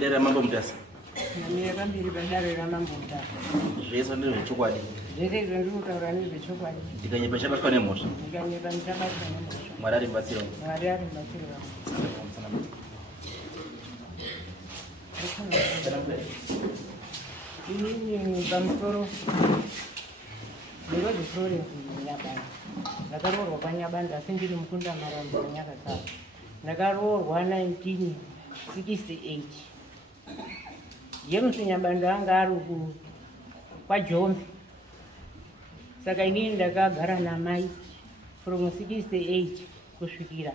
Dera mambo mtasa. Nani kambiri badare mambo mtasa. Zvese ndizvo chokwadi. Zvese ndikutaura nezvechokwadi. Ndikanyepa chabatwa nemhosva. Ndikanyepa ndichabatwa nemhosva. Mwari aribatsira. Mwari aribatsira. Ini pamusoro ndiro Florence Nyabanda. Ndakaroorwa paNyabanda asi ndiri mukunda Marambo Nyakasara. Ndakaroorwa 1968. James Nyabanda anga ari kwaJombe. Saka inini ndakagara namai from 68 kusvikira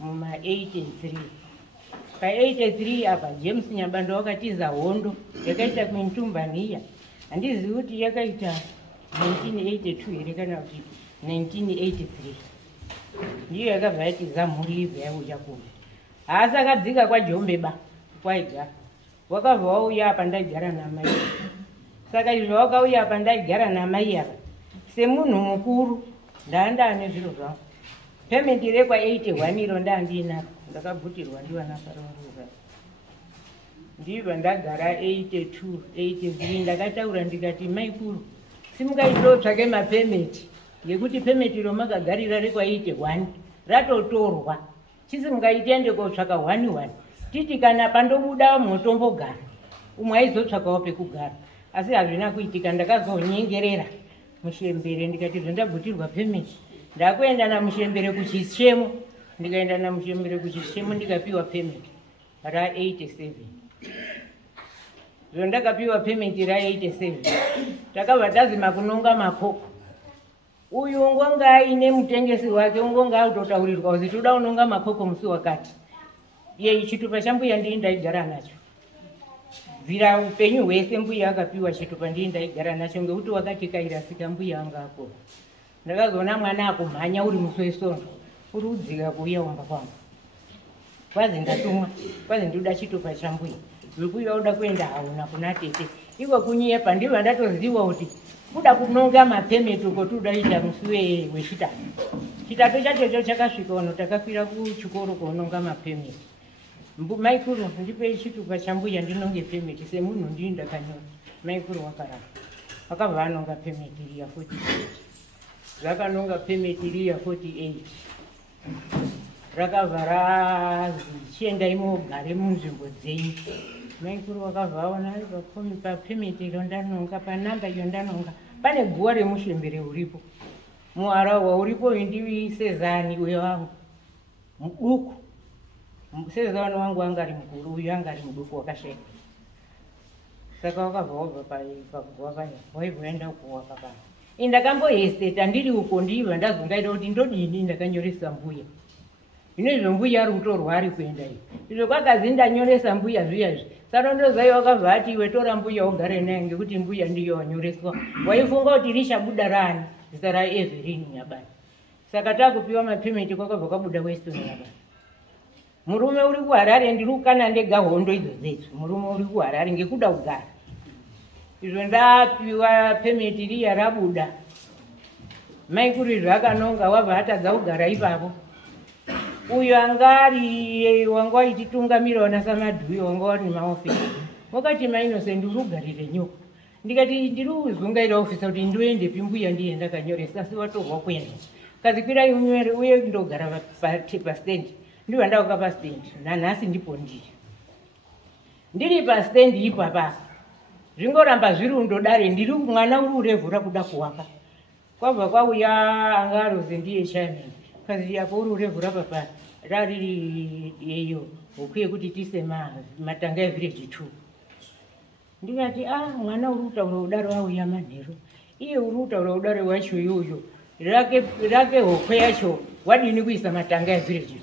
muma 83. Pa 83 apa James Nyabanda wakatiza hondo yakaita kuNtumbaniya. Handizivi kuti yakaita 1982 here kana kuti 1983. Ndiyo yakabva yatiza mhuri ibva yauya kuno. Haasi akadzika kwaJombe ba kwaigara. Wakabva wauya apa ndaigara namai. Saka izvo wakauya apa ndaigara namai apa semunhu mukuru ndaandane zviro zvangu. Payment rekwa 81 iro ndaandinako. Ndakabhutirwa ndivana Farorura. Ndibva ndagara 82, 83 ndakataura ndikati maikuru simungaitotsvake mapayment ngekuti payment iro makagarira rekwa 81 ratotorwa. Chisi mungaitende kotsvaka 11. Titi kana pandobuda mutombogara. Umwe aizotsvakawo pekugara. Asi hazvina kuitika. Ndakazonyengerera Mushembere ndikati zvandabhutirwa payment. Ndakuenda naMushembere kuChisemo. Ndikaenda naMushembere kuChisemo ndikapiwa payment ra 87. Zvondakapiwa payment ra 87. Takabva tazima kunonga makoko. Uyu ngonga aine mutengesi wake ngonga autotaurirwa kuti toda unonga makoko musi wakati. Iye chitupa chambuya ndini ndaigara nacho. Vira upenyu hwese mbuya akapiwa chitupa ndini ndaigara nacho ngekuti wakati kairasika mbuya anga ako. Ndakazoona mwana akumhanya uri musoisondo. Uri kudzika kuuya wamba kwangu. Kwazi ndatumwa. Kwazi ndoda chitupa chambuya. Zvekuya uda kuenda hauna kuna tete. Iko kunyepa ndibva ndatoziva kuti kuda kunonga mapayment uko tudaita musi wechitatu. Chitatu chacho chakasvika uno takakwira kuchikoro kunonga mapayment. Maikuru ndipe chitupa chambuya ndinonge payment semunhu ndini ndakanyora. Maikuru wakaramba. Vakabva vanonga payment iriya 48. Zvakanonga payment iriya 48. Rakabva razi chiendai mogare munzvimbo dzenyu. Maikuru wakabva vaona pa payment iro ndanonga panamba iyo ndanonga pane guwa remushembere uripo. Muharahwa uripo ndivi Sezani uyo wangu muduku. Sezani wangu anga ari mukuru uyo anga ari muduku wakasheka. Saka wakabva wabva paguwa paya waibvoenda kuwaka pano. Ndakambohesiteta ndiri uko ndibva ndazongaita kuti ndodini ndakanyoresa mbuya. Zvino mbuya ari kutorwa ari kuenda iyo. Izvo kwakazi ndanyoresa mbuya zviyazvi. Saka ndozai wakabva ati iwe tora mbuya ugare naye ngekuti mbuya ndiyo wanyoreswa. Waifunga kuti richabuda rani zita raEveline Nyabanda. Saka takupiwa mapayment kwakabva kwabuda Weston Nyabanda. Murume uri kuHarare ndiri kukana ndega hondo idzo dzedu. Murume uri kuHarare ngekuda kugara. Izvo ndapiwa payment riya rabuda. Maikuru zvakanonga wabva atadza kugara ipapo. Uyo angari wanga waititungamira wana Samadhuyi wanga wari mumaofisi. Wakati maInnocent uri kugarire nyoka. Ndikati ndiri kuzungaira ofisa kuti ndoende pimbuya ndiye ndakanyoresa asi watorwa kuenda. Kazikwira inyore uye ndogara pa stand. Ndiva ndauka pa stand. Nanhasi ndipo ndiri pa stand ipapa. Zvingoramba zviri undodare ndiri mwana uri urevhura kuda kuwaka. Kwabva kwauya anga arozi ndiye chairman. Kazi yapo uri urevhura papa rari iyo ukwiye kuti tise matanga evillage 2. Ndikati mwana uri kutaura udaro auya manheru. Iye uri kutaura udaro wacho iyoyo. Rake hokwe yacho wadini kuisa matanga evillage 2.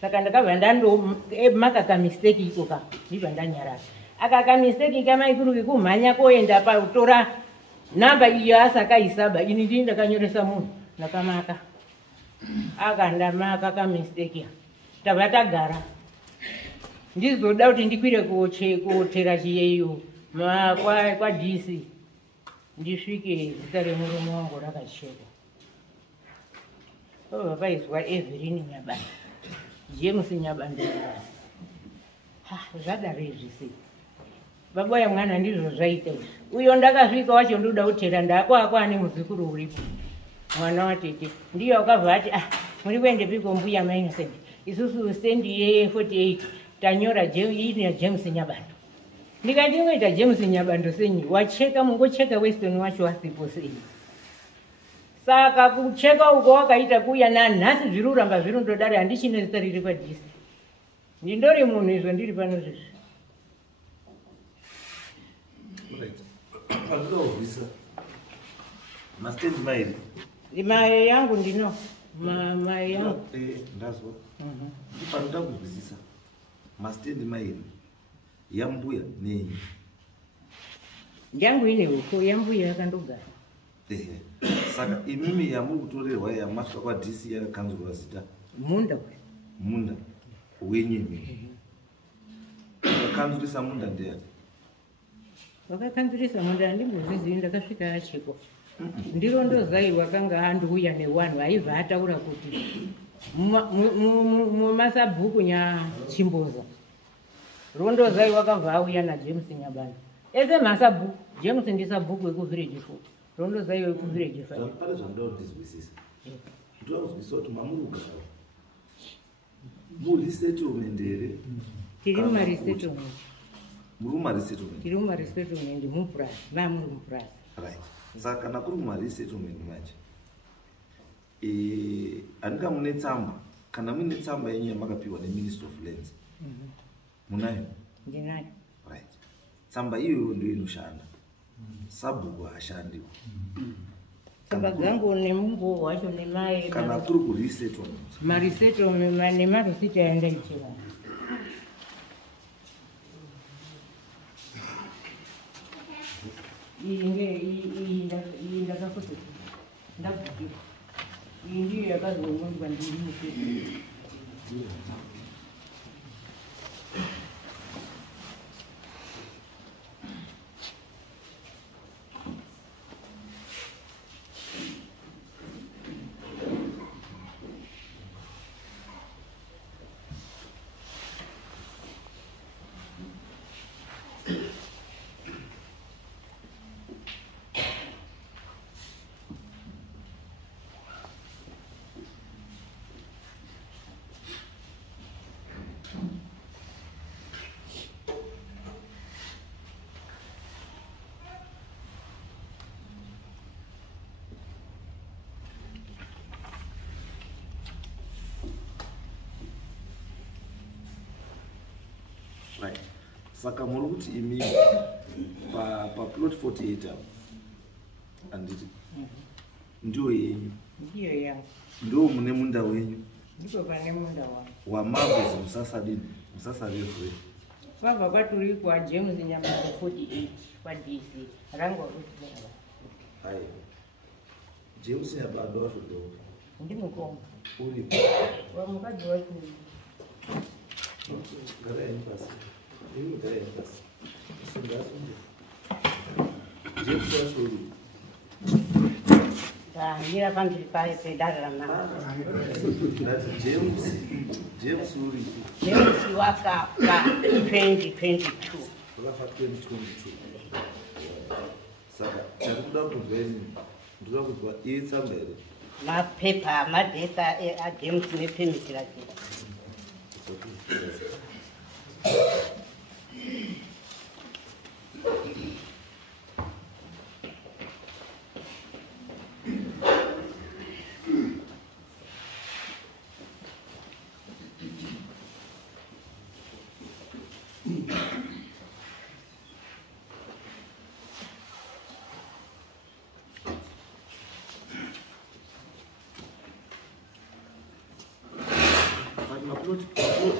Saka ndakabva ndandomaka kamistake ikoka ndibva ndanyarara. Aka mistake kamaikuru kekumhanya koenda pautora namba iyo asakaisaba ini ndini ndakanyoresa munhu ndakamaka. Ndamaka kamistake. Tabva tagara. Ndizoda kuti ndikwire kotera chiyeyo kwa DC. Ndisvike zita remurume wangu rakachekwa. Paizwa Eveline Nyabanda. James Nyabanda. Zvadaro izvisi baba yamwana ndizvo zvaita izvi. Uyo ndakasvika wacho ndoda kutera ndako ako ane muzukuru uripo mwana watete ndiyo akabva ati muri kuendepiko mbuya mainosend isusu sendi ye48 tanyora ine James Nyabando. Ndikati ngoita James Nyabando senyi wacheka mungocheka Weston wacho wasipo senyi. Saka kucheka uko wakaita kuya nanhasi zviri kuramba zviri ndodare handichine zita riri padhisi. Ndindori munhu izvo ndiri pano zvizvi. Pandinozvisa mastendi mairi Mai yangu ndino mai yangu ndazwa ndipanoda kuzwisisa mastendi mairi yambuya nenyi ndangu ine uko yambuya yakandogara. Saka imimi yamuri kutorerwa yamasvika kwaDC yakakanzurwa zita munda wenyemi wakakanzurisa munda ndeyani wakakanzurisa munda ndimuzvizivi ndakasvika achiko ndiro ndozai wakanga andouya newanhu aibva ataura kuti mumasabhuku nyachimboza rondozai wakabva auya naJames Nyabando ese masabhuku James ndisabhuku ekuvillage 4 rondozai wekuvillage 5 pane zvandoda kutizwisisa ndoda kuzwisisa kuti mamurugara muresettlement here tiri mumaresettlement tiri mumaresettlement mupras namuri mupras right. Saka kana kuri mumaresettlement manje andika mune tsamba kana muine tsamba yenyu yamakapiwa neMinister of Lands munayo ndinayo right. Tsamba iyoyo ndio inoshanda sabhuku hashandi tsamba dzangu nemumbo wacho nemai kana kuri kuresettlement maresettlement nemarisiti ayandaitira iyi ndakafoto ndabvukira iyi ndiyo yakazonyorwa ndiri mupepa right. Saka muri kuti imi plot 48 apo anditi ndiyo yenyu ndiyo yangu ndo mune munda wenyu ndipo pane munda wangu wamagozi musasavezwe kwabva kwaturi kwaJames Nyabando 48 kwaDC rangwa kuti hai James Nyabando wacho ndimukomba uri wamukadzi wacho gara empasi ini gara empasi singasunde James wacho uri ngira pamberi paye pedare ramanga James uri James wakafa 2022 wakafa 2022 saka chakuda kunzwa ini ndoda kunzwa iye tsamba here mapepa amadhesa aJames nepemiti rake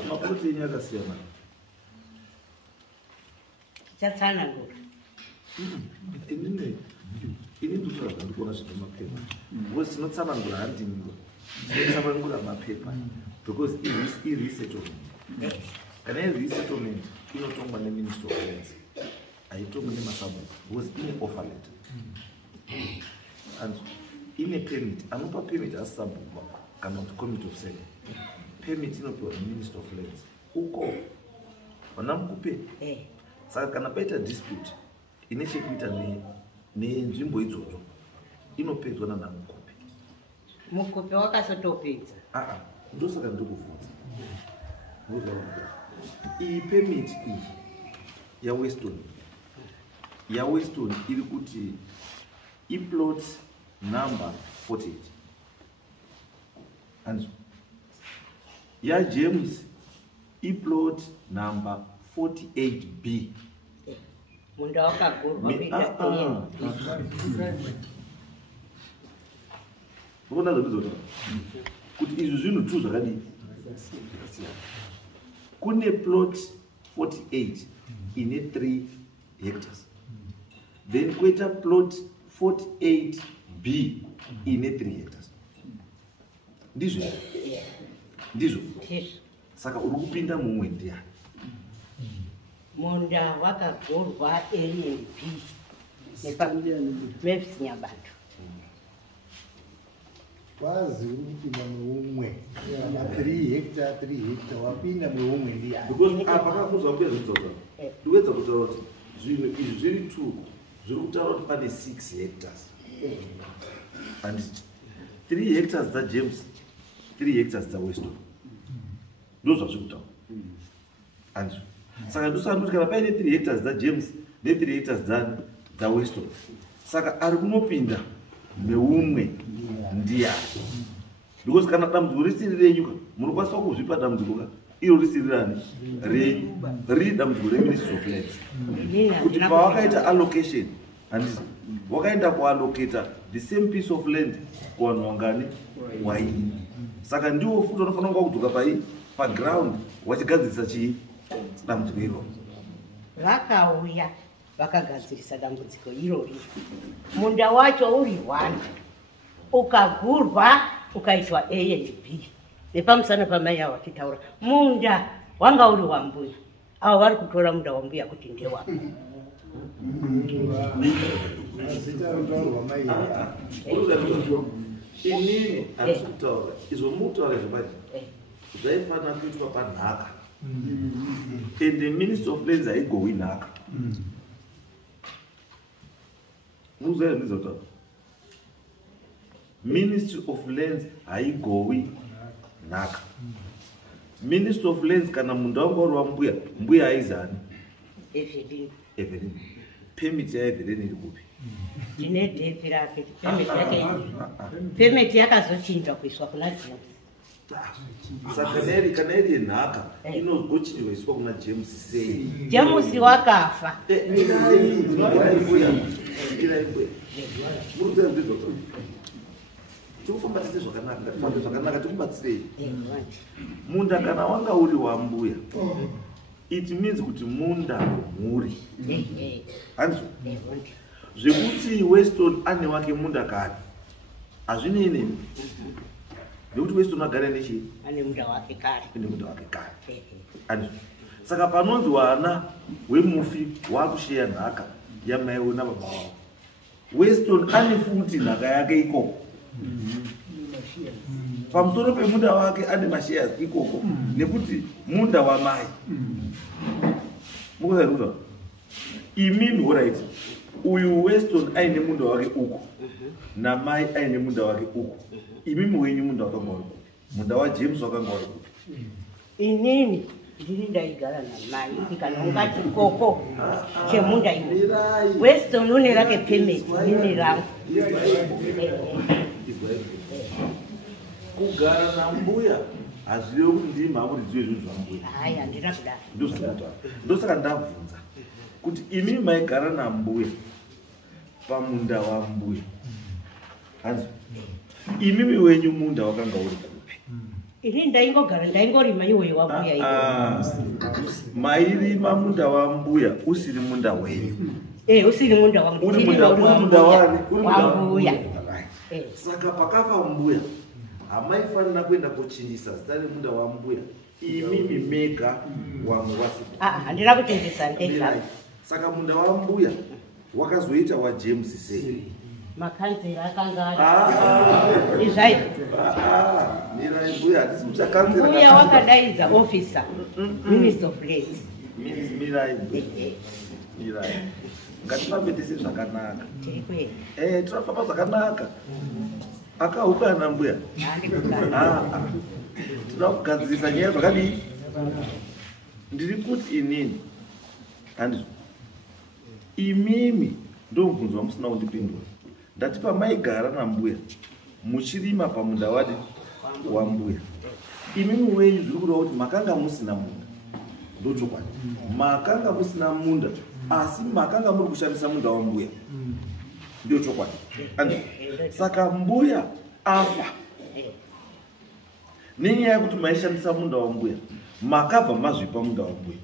maploti yenyu yakasiyana chatsanangura ini nditoraga ndikuona zvine mapepa because tinotsanangura handingo tinotsanangura mapepa because iresettlement kana iresettlement inotongwa neMinister of Lands haitongwi nemasabhuku because ine offer letter and ine permit anopa permit asisabhuku kana kuti committee of selling permit inopiwa neMinister of Lands uko Wana Mukupe. Saka kana paita dispute ine chekuita nenzvimbo idzodzo inopedzwa nana Mukupe. Mukupe wakasotopedza. Ndosaka ndikubvunza. Iyi permit iyi ya Weston iri kuti plot number 48 and ya James plot number 48B. Munda wakagurwa kuti izvi zvinhu tu zvakadii kune plot 48 ine 3 hectares, then koita plot 48B ine 3 hectares. Ndizvo saka uri kupinda mumwe ndiani? Munda wakagurwa A&B Mavis Nyabantu. Quase última mwe. 3 hectare wapinda mwe ndiani? Because pakakuzwa kupedza kudzoka. Ndikuedza kutaura kuti zvinhu izvi zviri 2 zviri kutaura kuti pane 6 hectares. And 3 hectares dzaJames, 3 hectares dzaWeston. Ndozvazviri kutaura. And saka ndosaka kuti kana paine 3 hectares dzaJames ne3 hectares dzaWeston, saka ari kunopinda neumwe ndiani? Because kana dambudziko risiri renyu munokwanisa kuzvipa dambudziko iro risiri rani renyu, riri dambudziko reMinistry of Lands. Kuti pawakaita allocation handisi wakaenda kuallocata the same piece of land kuvanhu vangani waini, saka ndiwo futi vanofanira kunga kudzoka paground wachigadzirisa chii dambudziko iroro. Vakauya vakagadzirisa dambudziko irori, munda wacho uri 1 ukagurwa ukaitwa A and B. Nepamusana pamai avo vachitaura munda wanga uri wambuya, avo vari kutora munda wambuya kuti ndewa. Inini handisi kutaura izvo mutaura zvemanje zvaifanira kuitwa panhaka, and the Ministry of Lands haigowi nhaka. Muziva ndizvotaura Ministry of Lands haigowi nhaka. Ministry of Lands kana munda wanga uri wambuya, mbuya haizani Evelyn. Permit ya Evelyn iri kupi? Ndine dhepi rake, permit yakazochinjwa kuiswa kuna James. Saka kana iri yenhaka inozochinjwa iswa kuna James sei? James wakafa. Muziva ndizvotaura tikufamba tese zvakanaka tikubatsirei. Munda kana wanga uri wambuya, it means kuti munda mhuri. Handizvo zvekuti Weston ane wake munda kare hazvinei neni, nekuti Weston agara nechii ane munda wake kare. Handizvo saka panonzi wana wemufi wakusheya nhaka yamai wona baba wavo, Weston ane futi nhaka yake ikoko pamusoro pemunda wake ane mashares ikoko nekuti munda wamai. Mukuzaruza imimi alright, uyu Weston aine munda wake uko namai aine munda wake uko, imimi wenyu munda wakanga uri kupi? Munda waJames wakanga uri kupi? Inini ndini ndaigara namai ndikanonga chikoko chemunda iwo. Weston une rake permit, nini rangu. Kugara nambuya hazvirevi kuti ndiri mhamuri dziwe zvinhu zvambuya. Hai, handina kudaro. Ndosaka ndabvunza kuti imi maigara nambuya pamunda wambuya, hanzi imimi wenyu munda wakanga uri kupi? Ini ndaingogara ndaingorima iwoyo wambuya iwo. Mairima munda wambuya usiri munda wenyu? Usiri munda wangu. Uri munda wani? Wambuya. Saka pakafa mbuya hamaifanira kuenda kochinjisa zita remunda wambuya imimi mega wamwe wasi. Handina kuchinjisa ndezvangu. Saka munda wambuya wakazoita waJames sei? Makanzera akanga izvai. Mira mbuya hatisi kuchakanzera. Mbuya wakadaidza officer Ministry of Lands mirai ngatifambe tese zvakanaka tinofamba zvakanaka akaukana mbuya tinoda kugadzirisa nyaya zvakadii ndiri kuti inini handizvo imimi ndomubvunzo wamusina kundipindura ndati pamaigara nambuya muchirima pamunda wadi wambuya imimi wenyu zviri kureva kuti makanga musina munda ndochokwadi makanga musina munda asi makanga muri kushandisa munda wambuya ndio chokwadi saka mbuya afa nenyaya yekuti maishandisa munda wambuya makabva mazvipa munda wambuya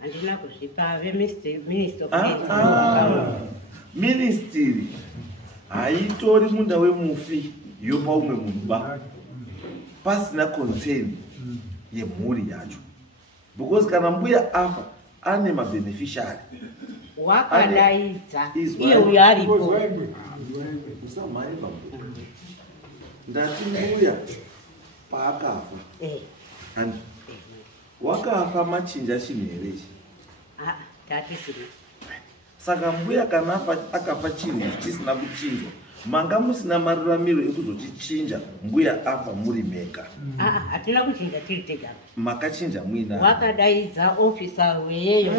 handina kuzvipa veministry ministry haitori munda wemufi yopa umwe munhu pasina concern yemhuri yacho because kana mbuya afa ane mabeneficiary wakadaidza iye uyo aripo usamharipa ndati mbuya paakafa and wakafa machinja chinhu here ichi tatisiri saka mbuya kana akafa chinhu chisina kuchinjwa manga musina mararamiro ekuzochichinja mbuya afa muri mega hatina kuchinja tiri tega makachinja mwina wakadaidza ofisa weyeyo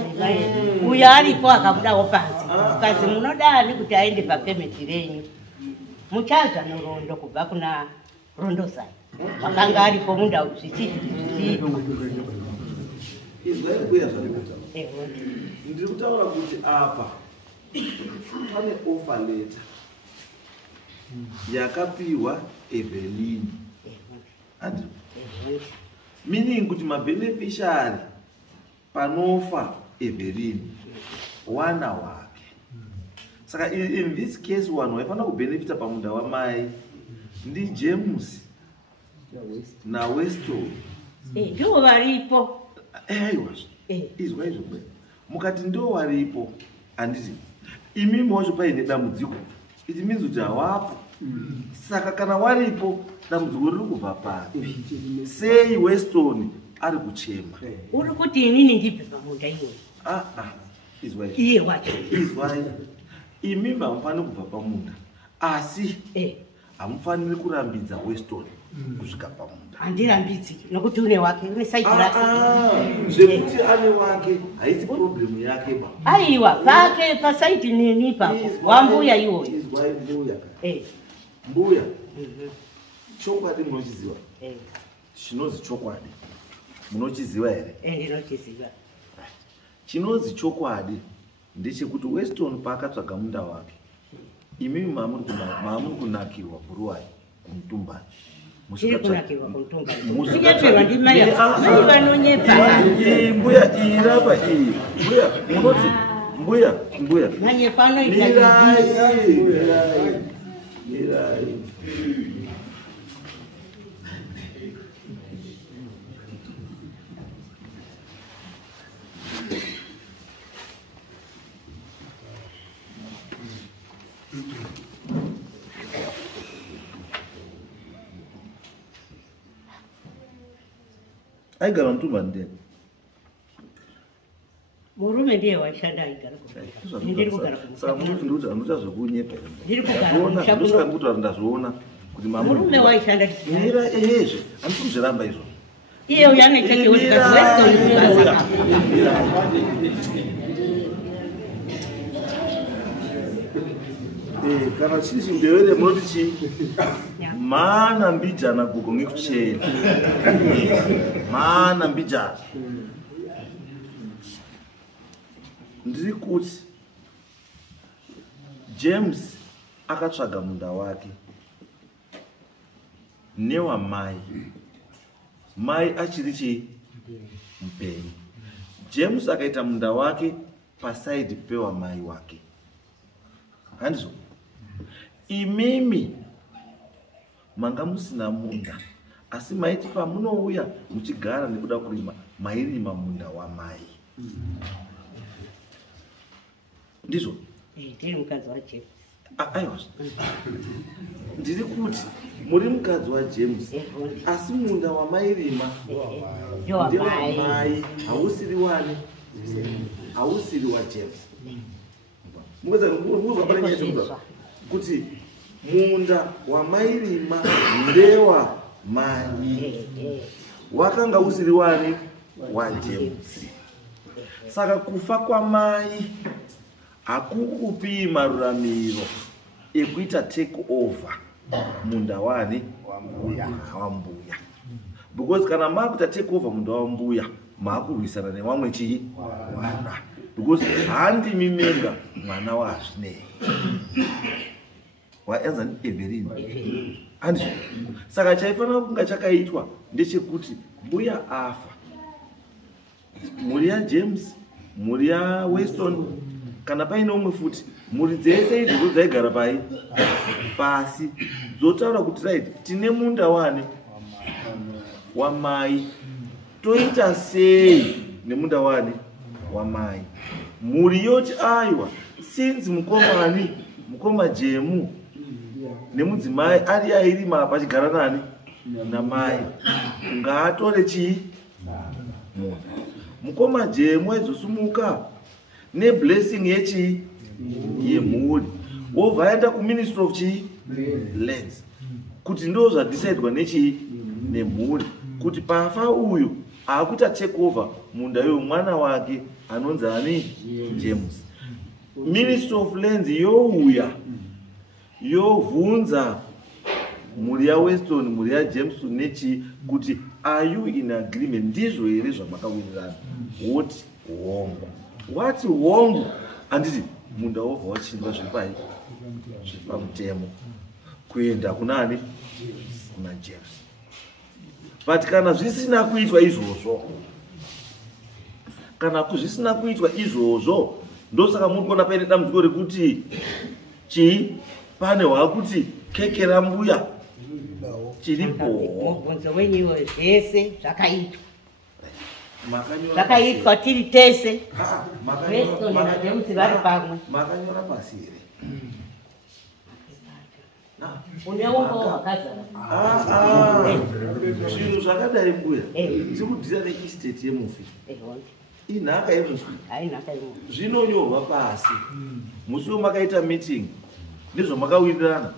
uyo aripo akabudawo panzi kazi munodani kuti aende papemeti renyu muchaza norondo kubva kuna rondozai wakanga aripo munda zvichii izwai mbuya zvarikutaura ndiri kutaura kuti apa pane offer letter yakapiwa Evelyn andi meaning kuti mabeneficiary panofa Evelyn wana wake saka in this case one waifana kubenefita pamunda wamai ndi James na Weston ndio varipo aiwa izwa izvo mukati ndio waripo anditi imimi wacho paine dambudziko it means kuti hawapo saka kana waripo dambudziko riri kubva papi sei Weston ari kuchema uri kuti inini ndibve pamunda iyoyo izwai iye wacho izwai imimi hamufaniri kubva pamunda asi hamufaniri kurambidza Weston kusvika pamunda handirambidzi nokuti une wake une saiti rake zvekuti ane wake haisi problemu yake ba aiwa pake pasaiti nini papo wambuya iwoyo izwai mbuya chokwadi munochiziva chinonzi chokwadi munochiziva here ndinochiziva chinonzi chokwadi ndechekuti Weston paakatsvaga munda wake imimi maamuri kunakirwa buruwai kumutumbani mbuya irapa iyi munoti mbuya mirai aigara mutumba ndeni murume ndiye waishanda aigara ndiri kugara anoita zvekunyepa ndiri kugara kuti ndazviona kuti murume waishanda mira ezve handisi kuzviramba izvo iye uyo kana chiri chindevere munoti chii mana mbijana gugo ngekuchena mana mbijana ndiri kuti James akatsvaga munda wake newamai mai achiri chii mupenyu James akaita munda wake pasaidi pewamai wake handizvo imimi manga musina munda asi maiti pamunouya muchigara nekuda kurima mairima munda wamai ndizvo ndiri mukadzi waJames aiwa ndiri kuti muri mukadzi waJames asi munda wamairima ndewamai hausiri wani hausiri waJames muzwa pale nyecho kuti munda wamairima ndewa mai wakanga usiri wani waJames saka kufa kwamai hakukupi maruramiro ekuita take over munda wani wambuya because kana makuita take over munda wambuya makurwisana nevamwe chii mwana because handimi menga mwana wazvinei waenza Evelyn handi saka chaifanira kunga chakaitwa ndechekuti mbuya afa muri yaJames muri yaWeston kana paine umwe futi muri dzese idzi dzaigara pai pasi dzotaura kuti right tine munda wani wamai toita sei nemunda wani wamai muri yoti aiwa sinzi mukoma Jemu nemudzimai ari airima pachigara nani namai ngaatore chii munda mukoma Jemu aizosumuka neblessing yechii yemhuri wobva aenda kuministry of chii lands kuti ndo zvadisaidwa nechii nemhuri kuti pafa uyu akuita take over munda yoyo mwana wake anonzi ani James ministry of lands youya yovhunza mhuri yaWeston mhuri yaJames nechi kuti are you in agreement ndizvo here zvamakawirirana woti hongu wati hongu handiti munda wobva wachinjwa zviri pai zviri pamutemo kuenda kunani kuna James but kana zvisina kuitwa izvozvo zvisina kuitwa izvozvo ndosaka muri kuona paine dambudziko rekuti chii pane hwakuti kekera mbuya chiripo mubvunzo wenyu zvese zvakaitwa tiri tese Weston naJames vari pamwe makanyora pasi here uneumbo wakazara zvinhu zvakadai mbuya tikudhira neestate yemufi inhaka yemufi zvinonyorwa pasi musi wemakaita meeting ndizvo makawirirana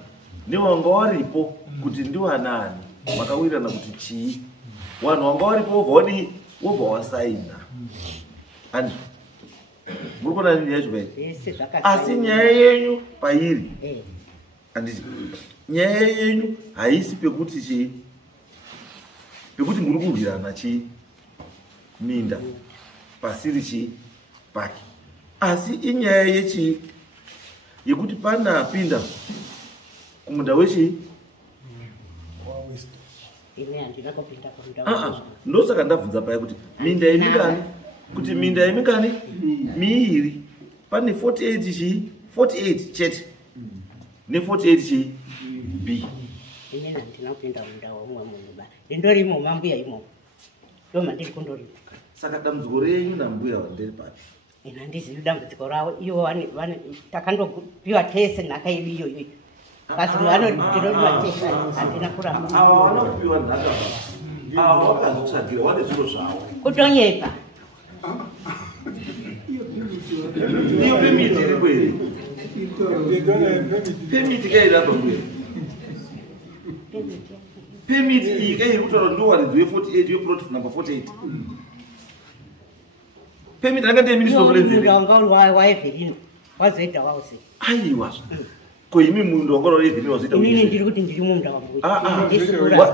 newanga waripo kuti ndiwanani makawirirana kuti chii wanhu wanga waripo wobva wasaina handi muri kuona nini yacho pai asi nyaya yenyu pairi handiti nyaya yenyu haisi pekuti chii pekuti muri kurwirana chii minda pasiri chii pake asi inyaya yechii yekuti panapinda kumunda wechii ndosaka ndabvunza pai kuti minda yemingani kuti minda yemingani miiri pane 48 chii 48 chete ne48 chii b inena ndinopinda munda wamwe munhu ba ndorimo mambuya imo ndomandiri kundorima saka dambudziko renyu nambuya ndiri papi ina ndizivi dambudziko ravo ivo takandopiwa tese nhaka iyoyo basi vanodinodiwa tese handina kuramba ava vanopiwa nhaka ava vakazotsvagira wane zviro zvavo kutonyepa iyo pemiti iri kweri pemiti kairapa kweri pemiti iyi kairi kutaura ndowaridzo ye48 yeprot number 48 pemiti rakati yeministry of lands waEvelyn wazoita wause aiwa ko imi mundu wanga uri Evelyn wazoita wenyu inini ndiri kuti ndiri munda wangu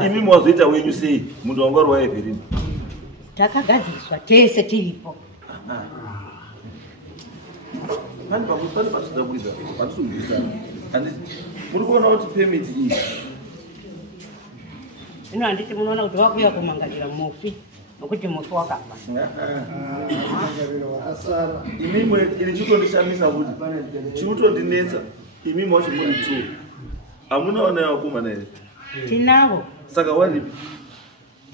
imi wazoita wenyu sei mundu wanga uri waEvelyn takagadziriswa tese tiripo nani pakutani patidabudza patisungisa handiti muri kuona kuti pemiti iyi ino handiti munoona kuti wakuya kumangalira mufi nokuti mufi wakafa imimwe ili chitondishamisa kuti chiutondinetsa imimi wacho muri 2 hamunaona vakomana here tinavo saka waripi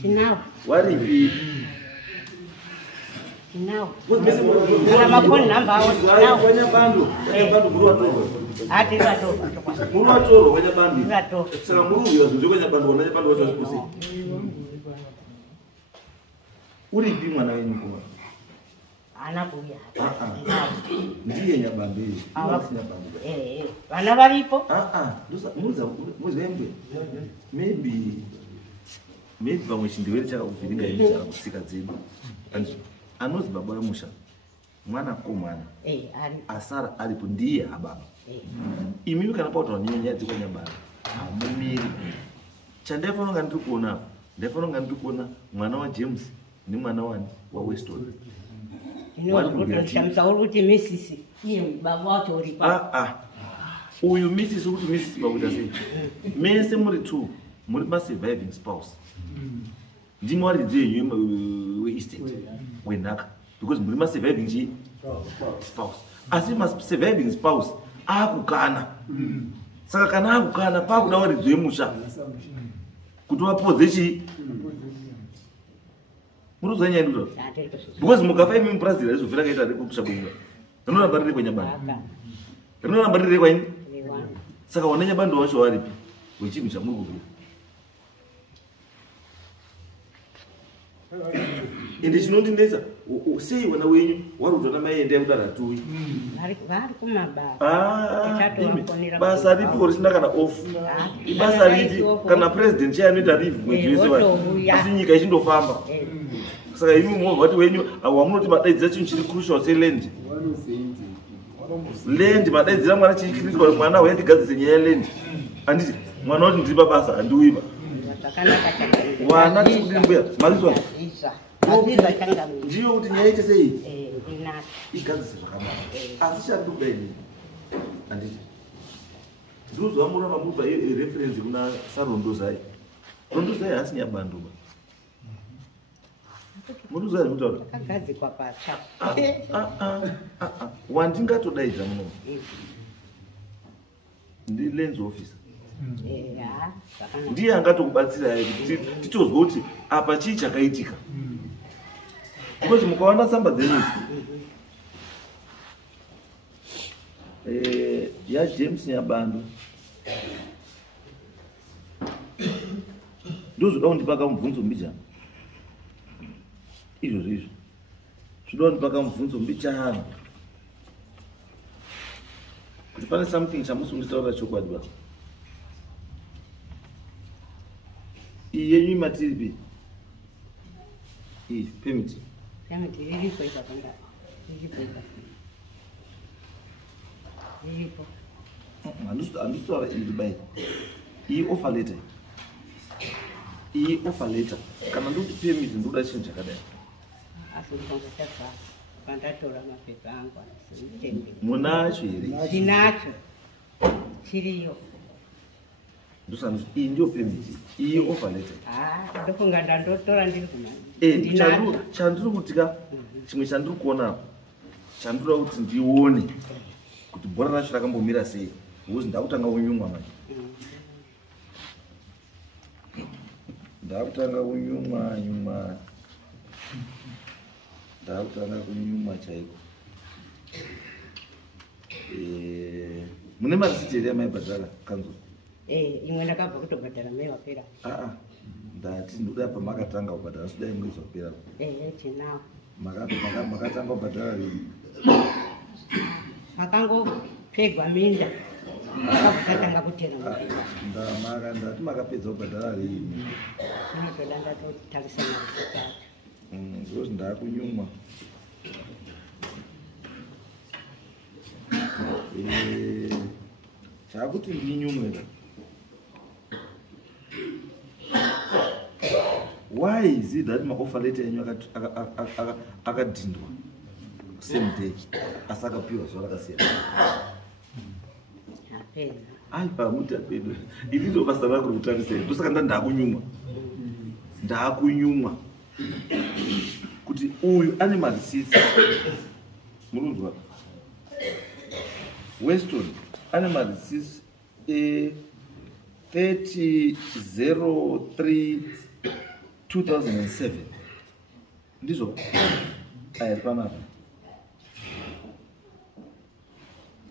tinavo waripi Now. What's missing? Ana phone number awo. Now. Kwenye bando muri watoro. Ati vato. Muri watoro kwenye bando. Vato. Saka muri uyo kwenye bando kwenye bando wacho sikusi. Uri bi mwana wenyu kuma. Anakuya. Ndiye nyabambiri. Vana varipo? Muzembe. Maybe vamwe chindivere chakakuvhiringa ichi chakakusika dzedu. Anozi baba wemusha mwana komwana asara aripo ndiye ababa. Imimi kana pautaura nenyadzi kwanyabara hamumiri. Chandaifana kunga ndiri kuona ndaifana kunga ndiri kuona mwana waJames nemwana wani waWeston. Ndinokutotamisa uri kuti Mrs. iye baba wacho uri pa. Uyu Mrs. kuti Mrs. bakuita sei? Mese muri two muri surviving spouse. Ndimi waridzi yenyu weestate wenhaka because muri surviving spouse. Asi surviving spouse akukana. Saka kana akukana pakuda waridzi yemusha kuti wapodze chi muruzanya ndiro because mukafa imi muprazira izovira kaita rekushabunga rinonamba riri kwenyabanda rinonamba riri kwaini saka wana nyabando wacho waripi wechinhu chamuri kuvira ende chinondinetsa sei wana wenyu wari kutona mai endai kudara tui vari kumabasa basa ripi risina kana off ibasa ripi kana president chaanoita leave mwedzi wese wai asi nyika ichindofamba saka imi movha vati wenyu wamunoti madaidzira chinhu chiri crucial seland land madaidzira mwana chikritikwa mwana wayandigadzise nyaya yeland handiti mwana wati ndiri pabasa handiuiva wana tikudimbuya malizwa ndiyo kuti nyaya iche sei igadzise zvakanaka asi chanduka ini handiti ndiriuzwa murona mupa referensi kuna sarondozai rondozai hasi nyabanduba muruzai mutaura akagadzikwa patsva wandingatodaidza muno ndilands officer ndiye angatokubatsirai kuti titozwa kuti apa chii chakaitika because mukawana tsamba dzenyu yaJames Nyabandu ndozoda kundipaka mubvunzo mbichana izvozvo zvoda kundipaka mubvunzo mbichana kuti pane something chamusunditaura chokwadi ba iyi yenyu imatiripi iyi permit riripo ipapanda riripo handisitaura iri bai iyi offer letter iyi offer letter kana ndokuti permit ndoda chinhu chakadai pandatora mapepa angu munacho here tinacho chiriyo iyi ndio permit iyi offer letter ndofunga ndandotora ndiri chandiri kutika chimwe chandiri kuona chandinoda kuti ndione kuti bhora racho rakambomira sei because ndakutanga unyumwa manje ndakutanga unyumwa ndakutanga kunyumwa chaiko mune marisiti here yamaibhadhara kanzuro imwe ndakabva kutobhadhara mai wapera ndati ndoda pamakatanga kubhadhara sudai mwedzi wapera tinawo makatanga kubhadhara rini makangopfegwa minda akabvatanga kutera ndati makapedza kubhadhara rini zvinotoda ndatotarisa marisita ndozi ndakunyumwa chakuti ndinyumwera why is it that maoffer letter yenyu akadhindwa same day asi akapiwa zuva rakasiyana ai pamuti apedu ili ndo basa rako rokutarisei ndosaka ndakunyumwa kuti uyu ane marisiti murunzwa Weston ane marisiti 30/03/2007 ndizvo panapa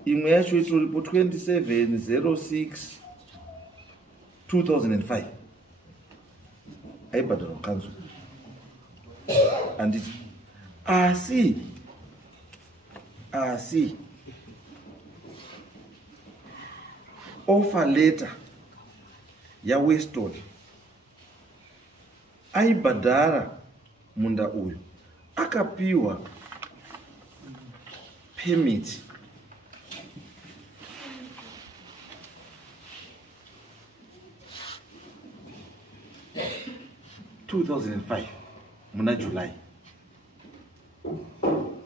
imwe yacho itoripo 27/06/2005 aibhadharwa kanzo handiti asi offer letter yaWeston aibhadhara munda uyu akapiwa permit (2005) muna July.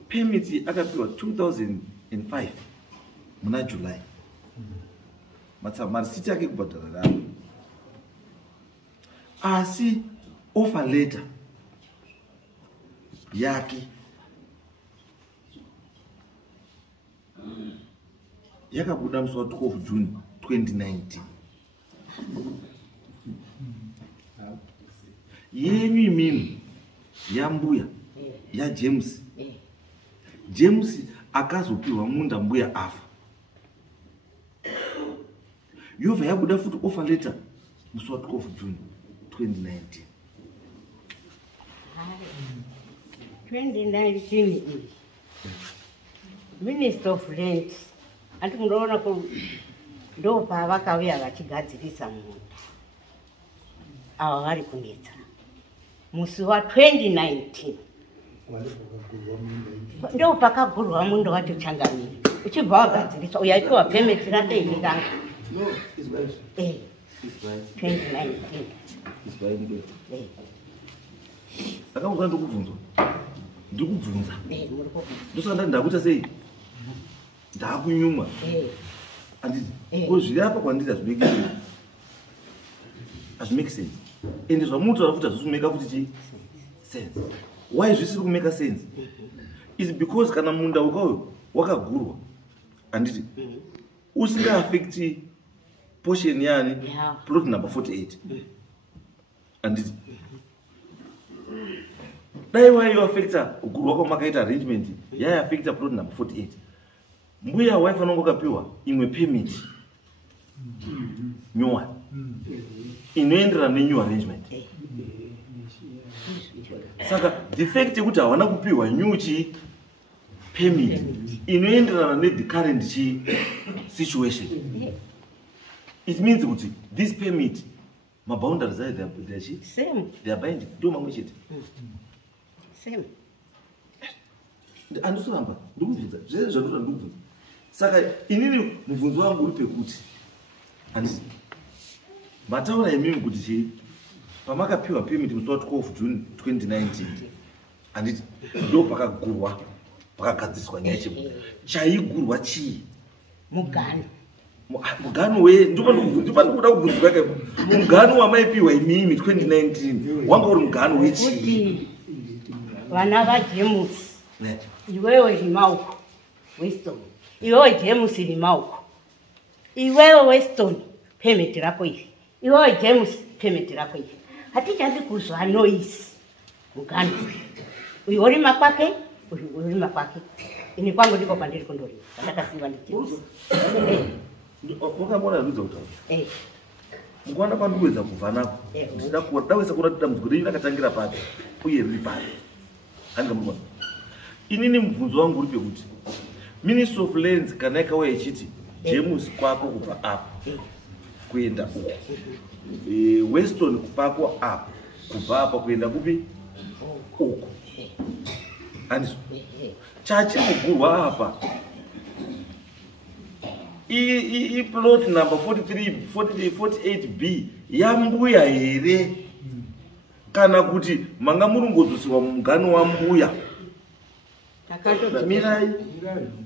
Permit akapiwa 2005 muna July. Marisiti yake kubhadhara ravo. Asi offer letter yake yakabuda musi wa 12 June 2019. Yenyu imimi yambuya yaJames. James akazopiwa munda mbuya afa. Yova yabuda futi offer letter musi wa 12 June 2019. 2019 Minister of Land andikunoona ndo pavakauya vachigadzirisa munda ava vari kunetsa musi wa 2019 ndo pakagurwa munda wacho Changamire uchibva wagadziriswa uyaipiwa permit rateimiranga 2019 Akamuka ndikubvunzwa. Ndikubvunza. Ndosanda ndakuita sei? Ndakunyuma. Anditi. Zviri apa kwandiri hazvimake sense. Ende zvamunotaura futi hazvimake futi chii? Sense. Why zvisiri kumeka sense? Is because kana munda ukayo wakagurwa. Anditi. Usinga affect portion yani plot number 48. Anditi. Dai wayo affecta kugurwa kwa makaita arrangement yaya affecta plot number 48. Mbuya wife anongokapiwa imwe permit nyuwa inoenderana nenyuwa arrangement. Saka defect yekuti hawana kupiwa nyuchi permit inoenderana ne the current situation. It means kuti this permit my boundaries are there same. They are binding. Do mamwe chete. Same. Andosoramba ndikubvunza zvese zvandinoda ndikubvunza. Saka inini mubvunzo wangu uri pekuti handisi mataura imimi kuti chii pamakapiwa permit musi wa 12 June 2019 handiti ndo pakagurwa pakagadziriswa nyaya chaigurwa chii mugano we ndopanokuda kubvunza kwake mugano wamaipiwa imimi 2019 wanga uri mugano wechii vana vaJames iwewe rimauko Weston iwewe James rimauko iwewe Weston permit rako iri iwewe James permit rako iri hatichadi kuzwa noise mugano uyu urima kwake uyu urima kwake ini kwangu ndiko pandiri kundorima ndakasiwa ndiJames wakambona rudza utaura mukwana kwandikuedza kubva napo ndawesa kuona kuti dambudziko riri rakatangira papi uye riri papi. Inini mubvunzo wangu uri pekuti Ministry of Lands kana yakauya ichiti James kwako kubva apo kuenda uko Weston kwako apo kubva apa kuenda kupi uko handizvo chachiri kugurwa apa plot number 48B yambuya here kana kuti manga murungodzosiwa mugano wambuya mirai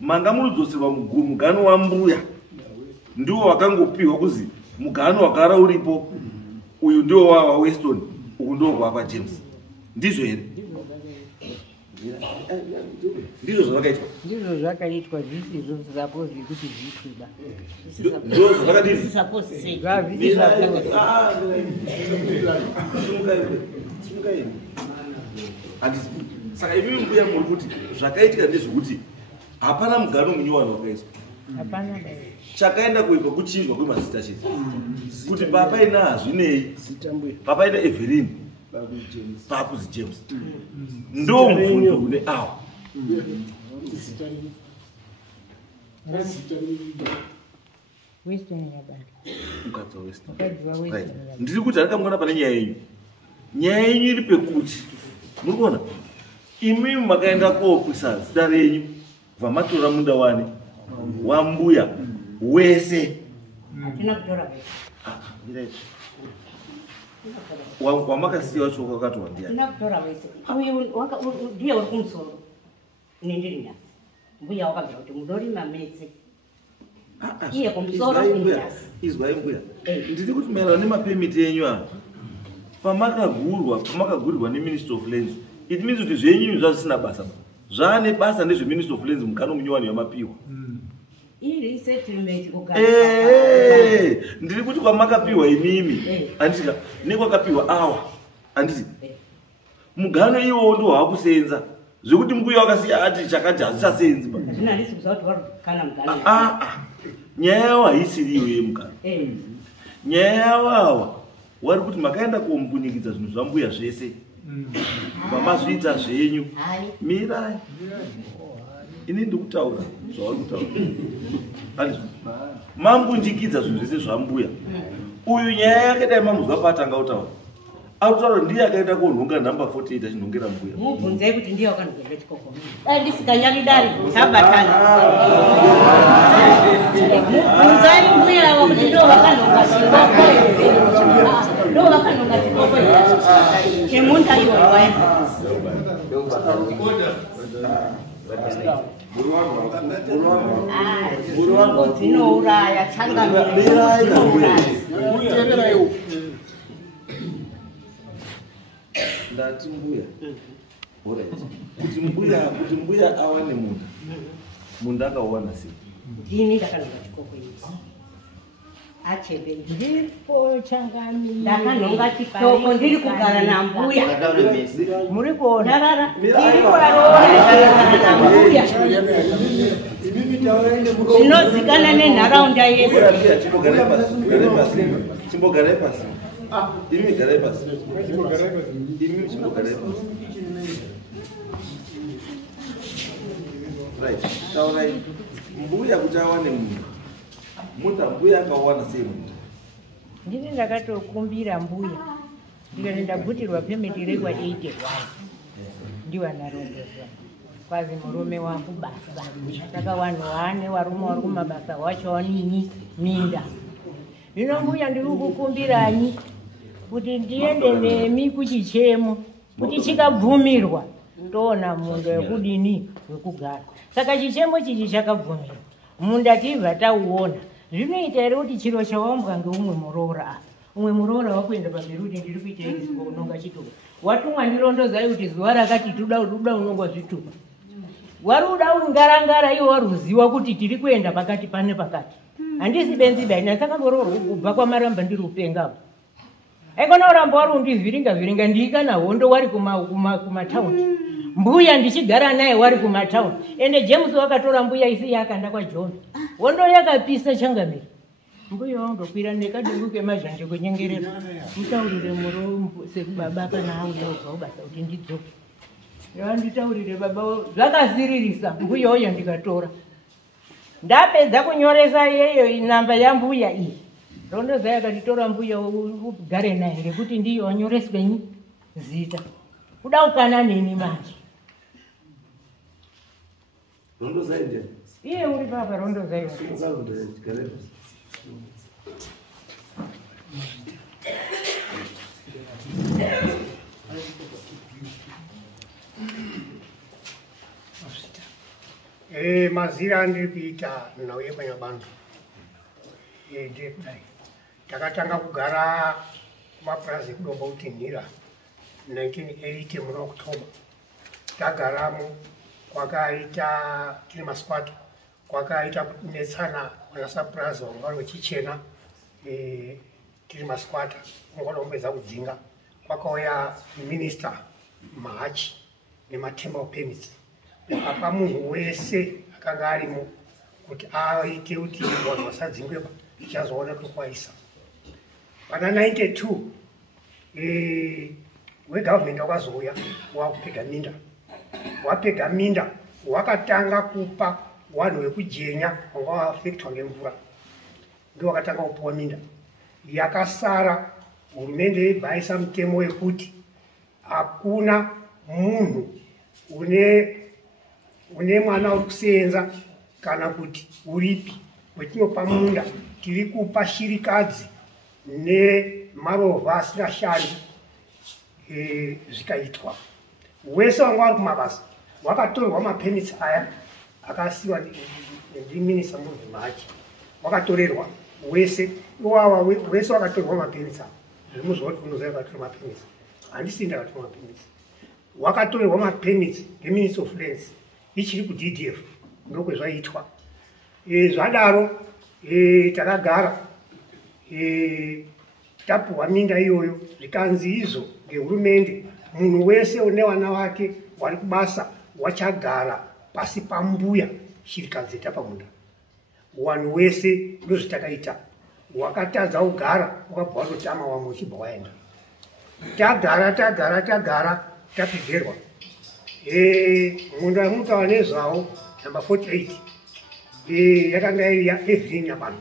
manga murudzosirwa mugano wambuya ndiwo wakangopiwa kuzi mugano wakara uripo uyu ndiwo wa Weston uyu ndiwo kwa James ndizvo here ndizvo zvakaitwa ndizvo zvakaitwa zvisizvo zvisapozi kuti zviitwa ndizvo zvakadii zvisapozi sei handisi Saka imi mbuya muri kuti zvakaitika ndezvekuti hapana mugaro munyowani wakaiswa. Hapana. Chakaenda kuipa kuchinjwa kwemazita chete. Kuti papa ina hazvinei. Papa ina Evelyn. Babuzi James. Ndo mubvunzo une awa. Western yabandi. Mukadzi waWestern. Mukadzi waWestern. Ndiri kuti handikamboona pane nyaya yenyu. Nyaya yenyu iri pekuti muri kuona imi makaenda koopisa zita renyu vamatora munda wani wambuya wese. Hatina kutora wese. Wamakasiya wacho wakati wandiya. Hatina kutora wese. Ndiye uri kumusoro. Nindiri nyasi. Mbuya wakabvira kuti mudorima mese. Iye kumusoro kunyasi. Izwai mbuya. Ndiri kuti maererano nemapemiti enyu ano. Pamakagurirwa neMinistry of Lands. It means kuti zvenyu zvazvisina basa. Zvane basa nezveMinistry of Lands mukano munyowani wamapiwa. Iri settlement kugara. Ndiri kuti kwamakapiwa imimi. Anditi nekwakapiwa awa. Anditi mugano iwo ndo wakusenza. Zvekuti mbuya wakasiya ati chakaja hazvichasenzi ba. Hazvina risi kuziva kuti kana mugano. Nyaya yawo haisiriyo yemugano. Nyaya yawawa wari kuti makaenda kuombunyikidza zvinhu zvambuya zvese. Vamazviita zvenyu. Mirai. Ini ndikutaura zvauri kutaura. Andizvo. Mambunjikidza zvinhu zvese zvambuya. Uyu nyaya yakaita mamuzwa patanga utaura. Autaura ndiye akaenda konhonga namba 48 achinhongera mbuya. Mubvunzei kuti ndiye wakanhongera chikoko. Dai ndisikanyari dari tabatana. Mubvunzai mbuya wakuti ndo wakanhonga chikoko. Ndo wakanhonga chikoko. Chemunda iwoyo waenda. Buruwangu dzinouraya tsangamira. Ndati mbuya. Kuti mbuya awane munda. Munda akawana sei? Ndini ndakanhonga chikoko ichi. Achepe ndipo changamira. Ndakanhonga chikoko ndiri kugara nambuya. Muri kuona rara. Ndiri kugara nambuya. Zvinozikana nenharaunda yedu. Chimbogare pasi. Imi gare pasi. Imi chimbogare pasi. Right. Taurai mbuya kuti awane munda mbuya akawana sei munda? Ndini ndakatokumbira mbuya. Ndikati ndabvutirwa pemiti rekwa 81. Ndiwo anarongedzwa. Kwazi murume wangu basa. Saka vanhu vane varume vari kumabasa wacho wanini minda. Zvino mbuya ndiri kukumbiranyi kuti ndiende nemi kuchichemo kuti chikabvumirwa toona munda wekudini wekugara. Saka chichemo chichi chakabvumirwa. Munda tibva tauona. Zvinoita here kuti chiro chawambwa ngeumwe muroora apa. Umwe muroora wakuenda pamberi kuti ndiri kuita izvi unonga chitupa. Watumwa ndirondozai kuti zuva rakati tuda unonga zvitupa. Waruda ungarangara iwo waruziwa kuti tiri kuenda pakati pane pakati. Handisi benzi dai nasaka ngororo kubva kwamaramba ndiri upengapo. Aikona uramba wari undivhiringa ndikana hondo wari kuma town. Mbuya ndichigara naye wari kuma town. Ende James wakatora mbuya isi yakanda kwa John. Hondo yakapisa changamira. Mbuya wangu kwira nekadungu kemazhanje kunyengerera. Mutaurire murombo sekubaba kana auya ubasa kuti ndidzoke. Nditaurire baba zvakasiririsa mbuya oyo ndikatora. Ndapedza kunyoresa yeyo namba yambuya iyi. Rondozai akatitora mbuya ugare naye ngekuti ndiyo wanyoreswenyi zita. Kuda ukana nini manje? Rondozai ndiye? Iye uri baba Rondozai. Mazira ndiri kuita nauye panyabantu. Ndiri kudai. Takatanga kugara kumapurazi kudomba kuti nhira 1980 muna Oktoba. Tagaramo kwakaita tiri masquato. Kwakaita kunetsana vanasapurazi vanga vari vechichena tiri masquata. Kungoda kumbedza kudzinga. Kwakauya minista Mahachi nematemporal permits apa munhu wese akanga arimo kuti aite kuti vanhu vasadzingweba tichazoona kukwaisa. Pana 92 wegovernment wakazouya wakupega minda, wapega minda wakatanga kupa vanhu vekujenya vanga vaafektwa ngemvura, ndio wakatanga kupuwa minda. Yakasara hurumende yebhaisa mutemo wekuti hakuna munhu une mwana uri kusenza kana kuti uripi wetinopa munda tiri kupa shirikadzi nemarovha asina shandi. Zvikaitwa wese wanga vari kumabasa wakatorerwa mapermits aya akasiwa ndiminisa muzvimachi, wakatorerwa wese iwawa wese wakatorerwa mapermits aya. Zvimuzva kuti unoziva wakatorerwa mapermits, handisi ndakatorerwa mapermits. Wakatorerwa mapermits ngeminister of lands ichiri kuDDF, ndokwezvaitwa. Zvadaro takagara tapuwa minda iyoyo, zvikanzi izvo ngehurumende munhu wese une vana vake vari kubasa wachagara pasi pambuya shirikadzi yetapamunda. Wanhu wese ndozvatakaita, wakatadza kugara wakabva watotama wamwe uchibva waenda. Tagara tapedherwa. Munda yemutaura nezvawo namba 48 yakanga iri yaEvelyn Nyabandu.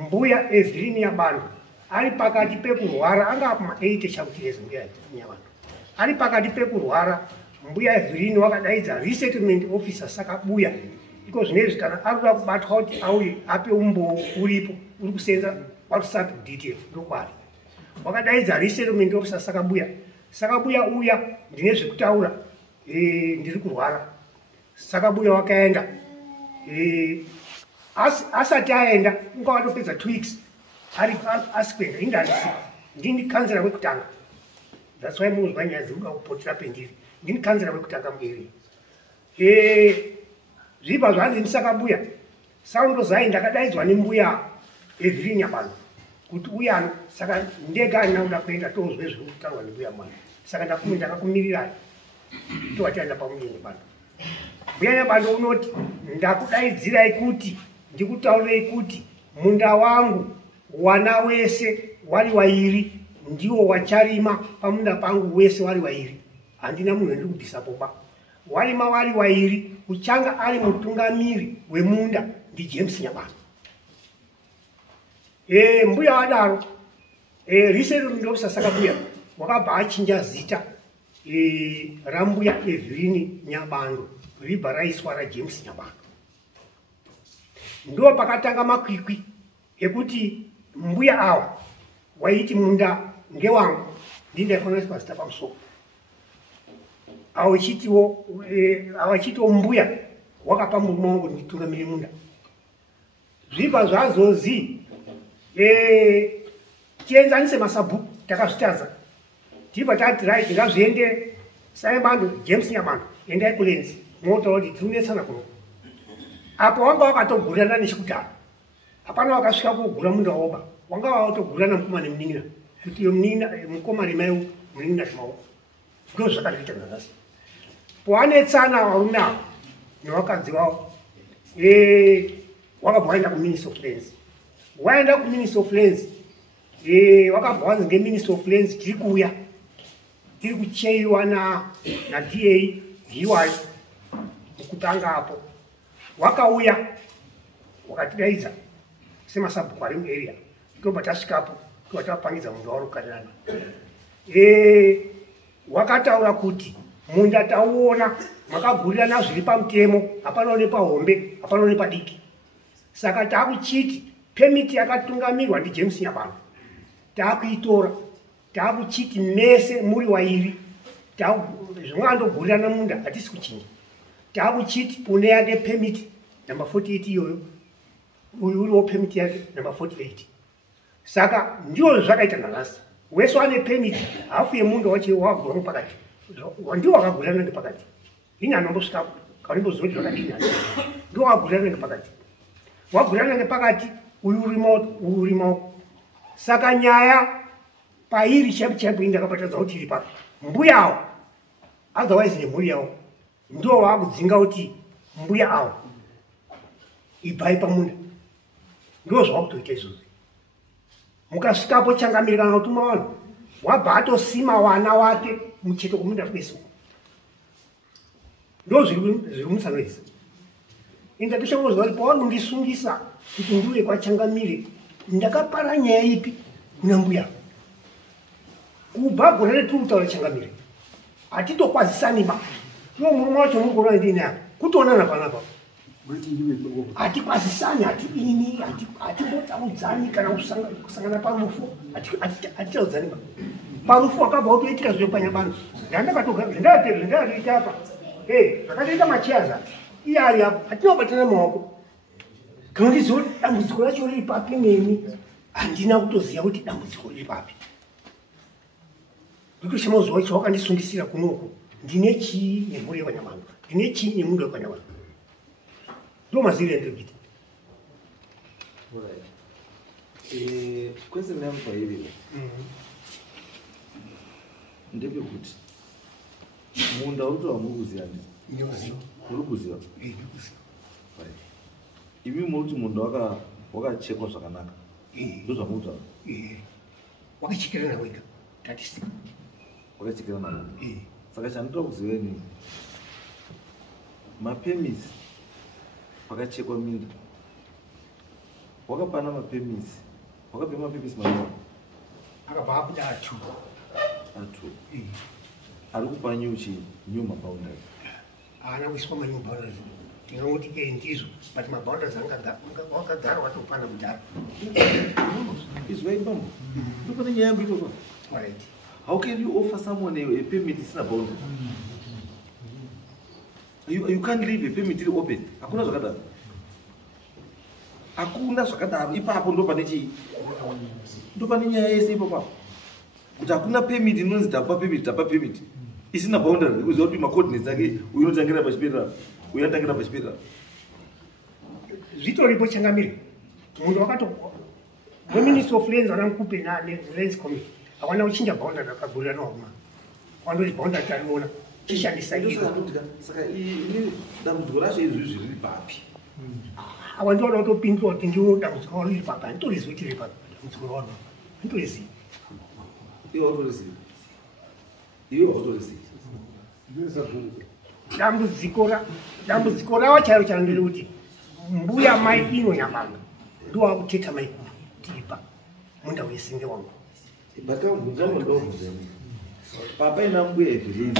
Mbuya Evelyn Nyabandu ari pakati pekurwara, anga apa 80 chakuti years mbuya Nyabandu ari pakati pekurwara. Mbuya Evelyn wakadaidza resettlement officer Sakabuya, iko zvinezvi kana arikuda kubatwa kuti auye ape umbo uripo uri kusenza WhatsApp DTF ndokwari. Wakadaidza resettlement officer Sakabuya uya ndine zvekutaura, ndiri kurwara. Sakabuya wakaenda, asati aenda unga watopedza 2 weeks ari asikwenda indandisi ndini kanzera wekutanga. That's why munozwa nyaya dziri kuda kupotera pendiri, ndini kanzera wekutanga mueri. Zvibva zvanzi ndisakabuya saundozai ndakadaidzwa nembuya Evelyn Nyabandu kuti uyano, saka ndega andinoda kuenda tozwe zviri kutaurwa nembuya mwana, saka ndakakumirirani towataenda pamuya Nyabandu. Mbuya Nyabandu unoti ndakudaidzirai kuti ndikutaurirei kuti munda wangu wana wese wari wairi ndiwo wacharima pamunda pangu wese wari wairi, handina munhu ndiri kubvisapoba. Warima wari wairi, uchanga ari mutungamiri wemunda ndiJames Nyabandu. Mbuya wadaro resettlement officer Sakabuya wakabva achinja zita rambuya Evelyn Nyabandu ribva raiswa raJames Nyabandu. Ndo pakatanga makwikwi ekuti mbuya awa waiti munda ngewangu ndindaifana kuiswa zita pamusoro. Awachitiwo mbuya wakapa murume wangu nditungamiri munda. Zvibva zvazozi tienzanise masabhuku takazvitadza, tibva tati right ngazviende Saibandu James Nyabandu endai kulenzi motaura kuti tirinetsana kuno. Apo wanga wakatogurana nechikutara, hapana wakasvika kugura munda woba, wanga wakatogurana mukoma nemunin'ina kuti iyo mukoma remai munin'ina zvemaoko. Ndo zvakatoita nhasi poanetsana varume avo nevakadzi vavo. Wakabva waenda kuminister of lands, waenda kuminister of lands wakabva wanzi ngeminister of lands tiri kuuya, tiri kucheiwa naDA DY mukutanga apo. Wakauya wakatidaidza semasabhuku ari muarea, tobva tasvikapo tobva tapangidza munhu wauri kukanana. Wakataura kuti munda tauona makagurirana zviri pamutemo, hapana nepahombe, hapana nepadiki. Saka taakuchiti permit yakatungamirwa ndiJames Nyabandu taakuitora, taakuchiti mese muri wairi, zvimwandogurirana munda hatisi kuchinja. Taakuchiti une yake permit number 48 iyoyo, uyu uriwo permit yake number 48. Saka ndiwo zvakaita nhasi, wese wane permit hafu yemunda wacho wagura mupakati, ndiwo wakagurirana nepakati. Ini anombosvika kaurimbozoti zvakadini, ndiwo wakagurirana nepakati. Wagurirana nepakati, uyu uri maoko. Saka nyaya pairi chaipo indakapatadza kuti iri papa mbuyawo otherwise nemhuri yavo ndo vaakudzinga kuti mbuya avo ibhai pamunda ndo zvavakutoita izvozvi. Mukasvikapo Changamire kana kutuma vanhu wabva atosima wana wake mucheto kumunda kwese ndo zviri musangoisa. Indatoshangozwa kuti pavanondisungisa kuti ndiuye kwaChangamire ndakapara nyaya ipi kuna mbuya kubva gore retiri kutaura Changamire hatitokwazisani ba iwo murume wacho mugorwa ndini apa kutoonana panapa hatikwazisani hatidini hatimbotaudzani kana kusangana parufu hatitaudzani ba parufu wakabva utoitika zviro panyabano zvandakatoita apa zvakatoita macheaza iye ari apo hatinobatana maoko kana ndiziva kuti dambudziko racho riri papi neni handina kutoziva kuti dambudziko riri papi. Ndikushamazuva chawakandisungisira kunoko ndine chii nemhuri yekwanyamano ndine chii nemundu wekwanyamano ndo maziviro andiri kuita. Kwese yangu pairi ndepekuti munda uto wamukuziva uri kuziva imi muti munda wakachekwa zvakanaka ndo zvamutaura wakachekerana wega tatisika wakachekerana saka chandinoda kuziva ini mapemisi pakachekwa minda wakapana mapemisi wakape mapemisi manaa akabva abuda atu ari kupa nyuchi new maboundary haana kuiswa manew boundaries ndinoti ndizvo but maboundaries wakagara watopana kudhara izvaibamo ndopane nyaya yangu itopa. How can you offer someone a permit isina boundary? You can't leave a permit iri open. Hakuna zvakadaro. Hakuna zvakadaro. Ipapo ndopane chii? Ndopane nyaya yese ipapo. Kuti hakuna permit inonzi tapa permit isina boundary. Kuziva kuti macoordinates ake uyu unotangira pachipera uyu anotangira pachipera. Zvitoripo Changamire munhu wakatokwa weministry of lands vanamukupe nalands committee havana kuchinja boundary akagurira nahuma wandoti boundary tariona tishandisa saka ini dambudziko racho izvi zviri papi awa ndiwada kutopindura kuti ndiwo dambudziko waro riri papi handitozivi kuti riri papi dambudziko waro handitozivi iwe hautorizivi dambudziko ravo chairo charo ndiri kuti mbuya mai inonyamanga ndowakuteta mai tipa munda wesinge wangu papa ina mbuya Evelyn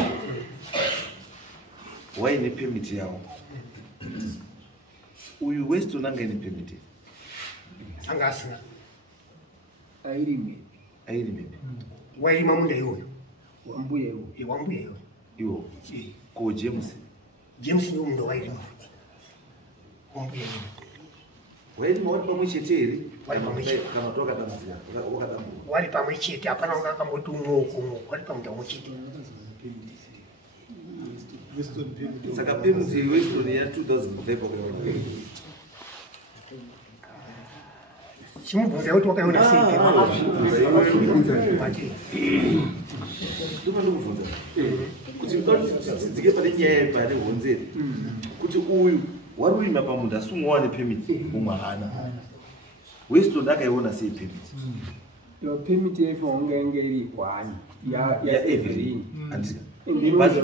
waine permit yavo uyu Weston anga ine permit anga asina airime wairima munda iwoyo wambuya iwo ko James ndiwo munda wairima wambuya iwoyo wairima wari pamwe chete here kana tokadambudzira wari pamwe chete hapana wanga akamboti umwoko wari pamunda umwe chete. saka permit yeWeston ya 2005 chimubvunza kuti wakaiona sei ndokubvunza kuti tidzike pane nyaya pane honzeri kuti uyu wari urima pamunda asumwawane permit umwe haana Weston akaiona sei permit permit yefu wanga inge iri kwani ya Evelyn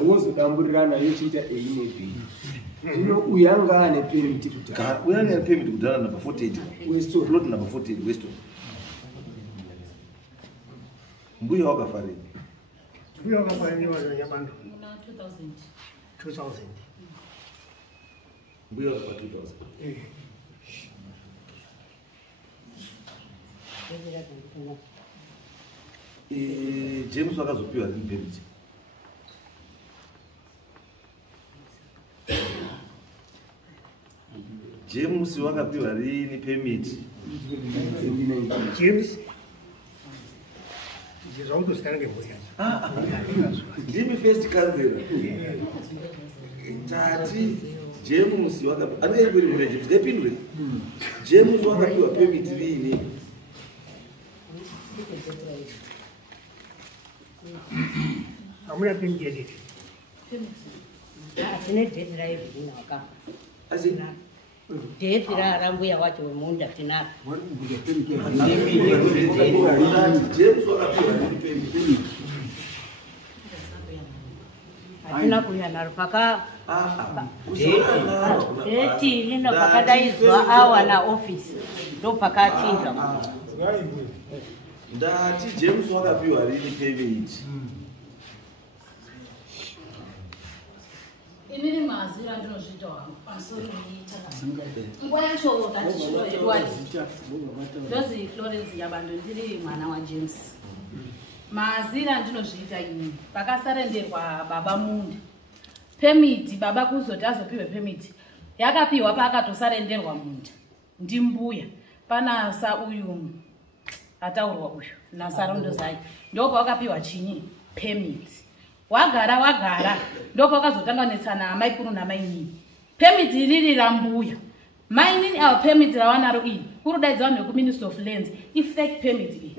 wozodamburirana yochiita A ne B zvino uyu anga ane permit kudhara uyu ane permit kudhara number 48 Weston plot number 48 Weston mbuya wakafarei mbuya wakafarei wazanyamando 2000 mbuya wakafa 2000 James wakazopiwa rini permit James wakapiwa rini permit James zvautozikanwa ngemhuri ndimi first councillor tati James wakapiwa anoyeperi James ndepindure James wakapiwa permit rini hamuna permit yadiki Atine date raivhina wakafa. Asi Date rambuya wacho wemunda tinaro. James wakapiwa payment. Hatina kuya naro paka date lino pakadaizwa awa na office ndo pakachinja. Ndati James wakapiwa rini payment. Inini mazira ndinozvita wangu pamusoro weita nguva yacho tatichiro edward ndozi Florence Yabando ndiri mwana waJames. Mazira ndinozviita ini pakasarenderwa baba munda pemiti baba kuzoti azopiwe pemiti yakapiwa paakatosarenderwa munda ndimbuya pana sa uyu ataurwa uyu nasarondo zai ndo pawakapiwa chinyi pemiti wagara ndo pakazotanga netsana amai kuru namai nini pemiti riri rambuya mai nini ava pemiti rawanaro iyi kurudaidzwa vanhu vekuministry of lands ifake pemiti iyi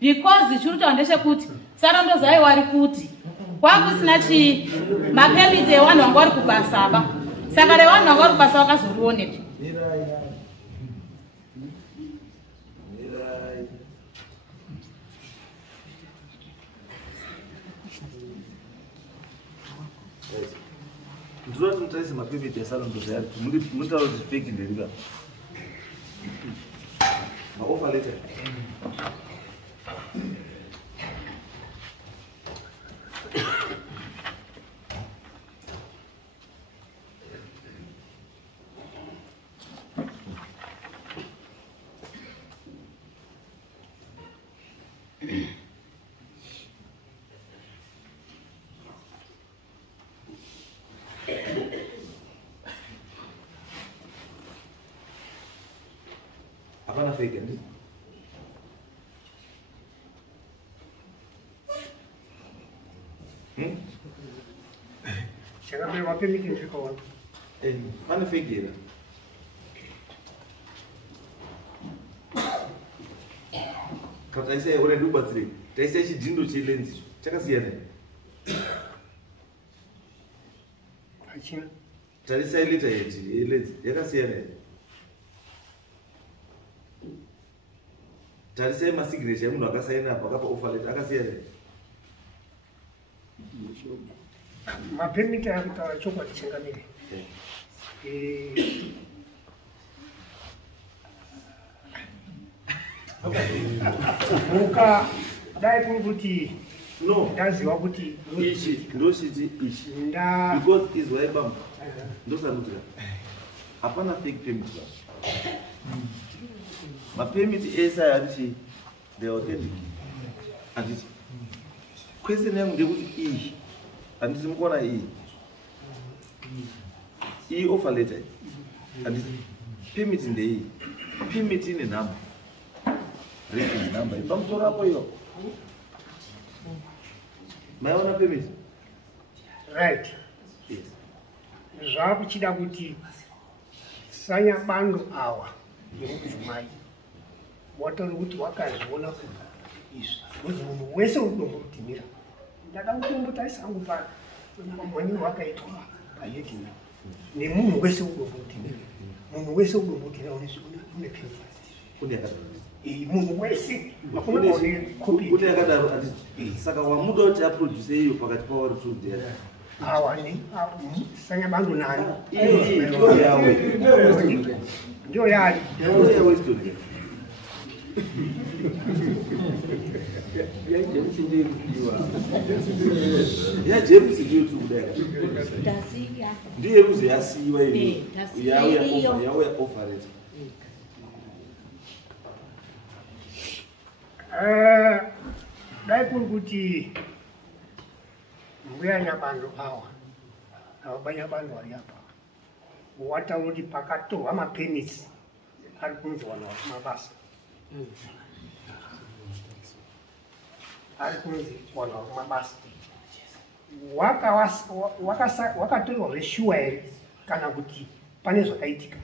because chirutaura ndechekuti sarondo zai wari kuti kwakusina chii mapemiti evanhu vanga vari kubasaba saka revanhu vanga vari kubasa vakazorioneka Ndizoti mutarisa mapayment esarondo zayari muntaura kuti fake nderika maoffer letter. Hapana fake ndi. Chakapewa pemiti ndikaona. Pane fake here. Kataisa ore ndubatsire. Taisa chidindo chelenzi. Chakasiyana. Hachina. Tarisa ileta yeti elenzi. Yakasiyana. Tarisa masignature yamunhu akasaina apa akapa offer letter akasiyana. Mapemiti akutaura chokwadi chengamire. Muka dai kuri kuti No, ndaziva kuti ichi ndochiti ichi nda because is waibamba ndosarudzira hapana fake payment mapayment esa arichi they authentic anditi question yangu ndekuti iyi anditi mukuona iyi offer letter anditi payment ndeiyi payment ine number reference number pamusoro apo iyo maiona payment right. yes Zvakuchida kuti sanyabando awa nekudzimai wataura kuti wakaziona kuti izvi munhu wese unomborutimira ndada kutombotarisa hangu pamwanyiro wakaitwa payedina nemunhu wese unomborutimira munhu wese unomborutimira une pemiti kune yakadaro munhu wese makunaone kopi kune yakadaro ati saka wamuda kuti aproduce iyo pakati pavari tudera awa ni sanyabando nani iyo yawe ndio yali yawe story ya James ndiyo tukudera Tasiya. ndiye kuzi yasiwa iyo tasiya yawe offer it dai kuri kuti mbuya Nyabando awa aba Nyabando vari apa wataura kuti pakatorwa mapemiti ari kunzwa mabasa ari kunzi wanhu mabasa wakatorwa zveshuwa here kana kuti pane zvakaitika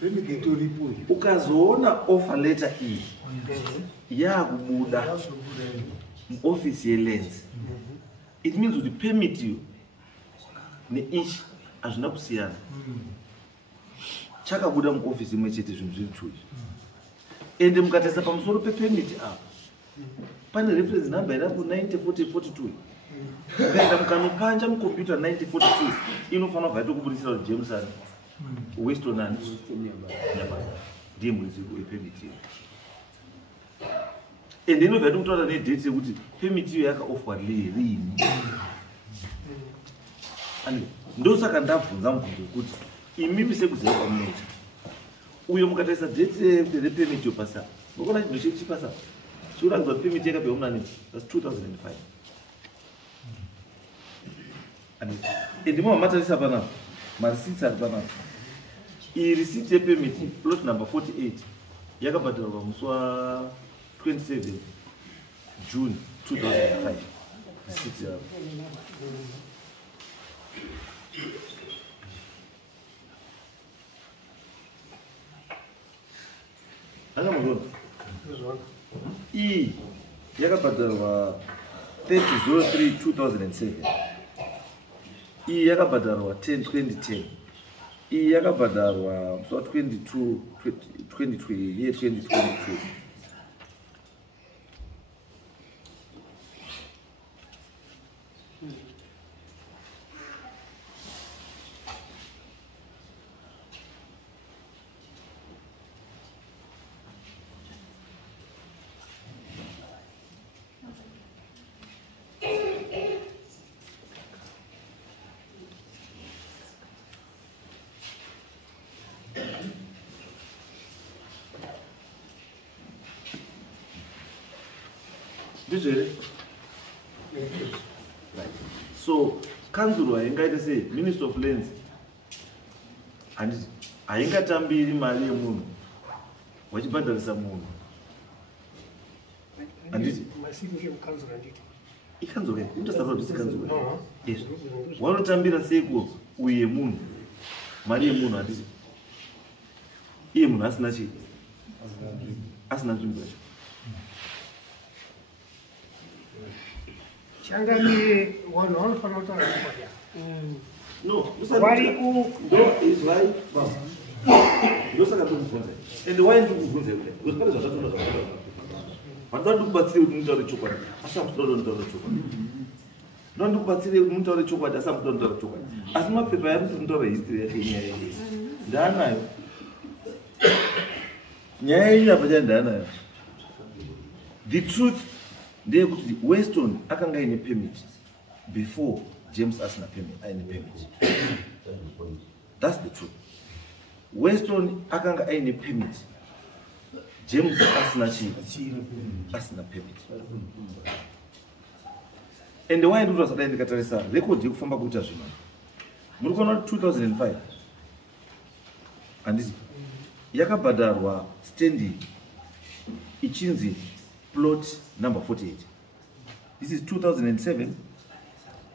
pemiti itoripo ukazoona offer letter iyi yakubuda muofisi yeLands it means kuti permit you neichi hazvina kusiyana. Chakabuda muofisi imwe chete zvinhu zviri two. Ende mukatarisa pamusoro pepermit apa pane reference number irapo 904042. Ukaenda mukanopanja mukombiyuta 9042 inofanira kubva yatokubudisira kuti James ani Weston ani Nyabada ndiye muridzi wepermit iyo. Ende inobva yatokutaura nedate yekuti permit iyo yakaofwa riini. Ndosaka ndabvunza mubvunzo kuti imi sekuziva kwamunoita uyo mukatarisa date repermit iyo pasa mukaona chinhu chechi pasa chiurangidzwa kuti permit yakabva munani that's 2005. Ndimo mamatarisa panapa marisiti ari panapa. Iyi risiti yepermit plot number 48 yakabhadharwa musi wa 27 June 2005. Risiti yavo angamuzona iyi yakabhadharwa 30/03/2007. Iyi yakabhadharwa 10/2010. Iyi yakabhadharwa musi wa 2022. Right. So, council haingaita sei Minister of Lands haingatambiri mari yemunhu wachibhadharisa munhu. Handiti ikanzura inotasaura kuti ikanzura. Yes. Wanotambira seiko uye munhu mari yemunhu handiti iye munhu asina chi asina nzvimbo yacho. Changamire vanhu vanofanira kutaura chokwadi. No, Vari ku no is why ndosaka ndokubvunza. And why ndokubvunza kudai? Because pane zvakatoona zvakatoona. Vanhu ndikubatsire kuti mutaure chokwadi asi hamutoda mutaure chokwadi. Ndikubatsire kuti mutaure chokwadi asi hamutoda mutaure chokwadi. Asi mapepa ari kuti mutaure history yake inyaya yese. Ndaanayo. Nyaya yenyu apa ndanayo. The truth ndeyekuti Weston akanga ine permit before James asina permit aine permit. That's the truth. Weston akanga aine permit James asina chi asina permit. And why ndikuti vasada ndikatarisa record yekufamba kuita zvima muri kuona 2005 handiti yakabhadharwa standing ichinzi plot number 48. This is 2007.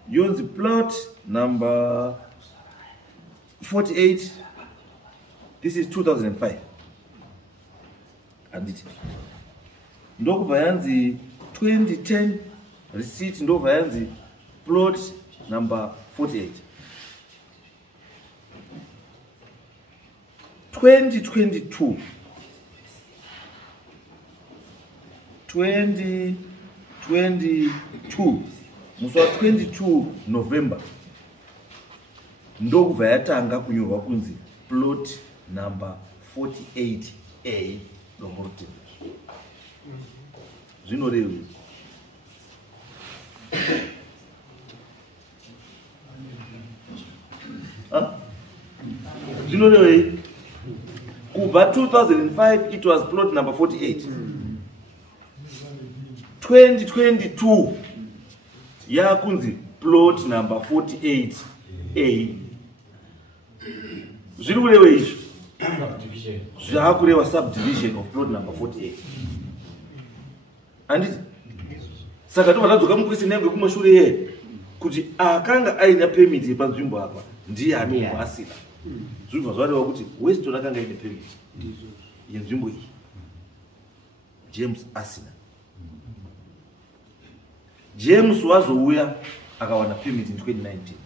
Yonzi plot number 48. This is 2005. And it ndokubva yanzi 2010 receipt ndokubva yanzi plot number 48. 2022 musi wa 22 November ndokubva yatanga kunyorwa kunzi plot number 48A Lomorten. Zvinorevei? Zvinorevei? Kubva 2005 it was plot number 48. 2022 yakunzi plot number 48A. Zviri kureva izvo zvakureva subdivision of plot number 48. Handiti saka tobva tadzoka mukwesini yangu yekumashure yeye kuti akanga aina permit yepanzvimbo apa ndiye anobva asina. Zvibva zvareva kuti Weston akanga aine permit yenzvimbo iyi, James asina. James wazouya akawana permit in 2019.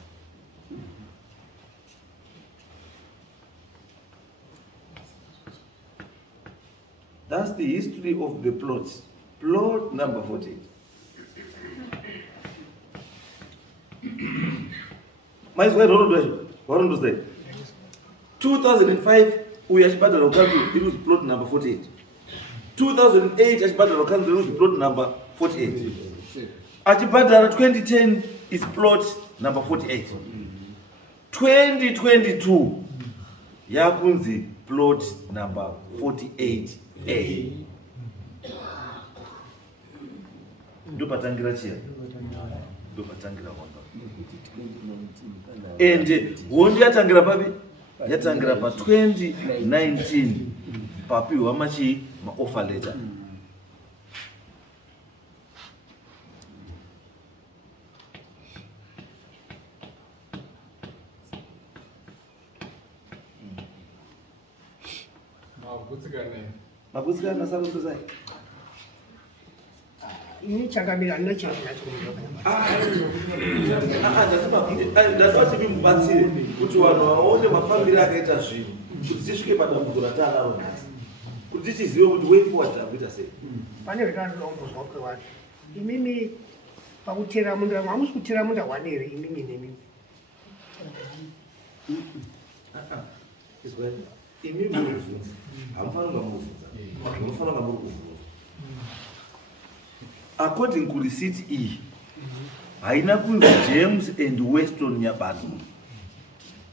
That's the history of the plots. Plot number 48. Mais vai Rondo say 2005 we achibhadhara council it was plot number 48. 2008 achibhadhara council it was plot number 48. Achibhadhara 2010 is plot number 48. 2022 yakunzi plot number 48A. Ndopatangira chia. Ndopatangira hondo. And hondi yatangira papi? Yatangira pa 2019 papi wamachi ma offer letter. Mabutsikana sarundo sai. Ini chakamira nacho That's what we mubatsire kuti vanhu vaone mafambiro akaita zvinhu kuti tisvike padambudzo ratanaro nhasi kuti tichizive kuti way forward takuita sei. pane zvakandombozwa kwewati imimi pakutera munda mamusi kutera munda wanere imimi nemimi Izwa imimi murivhunza hamufanira murivhunza munofanira murikuvhunza. According to receipt E, haina kunzi James and Weston Nyabano.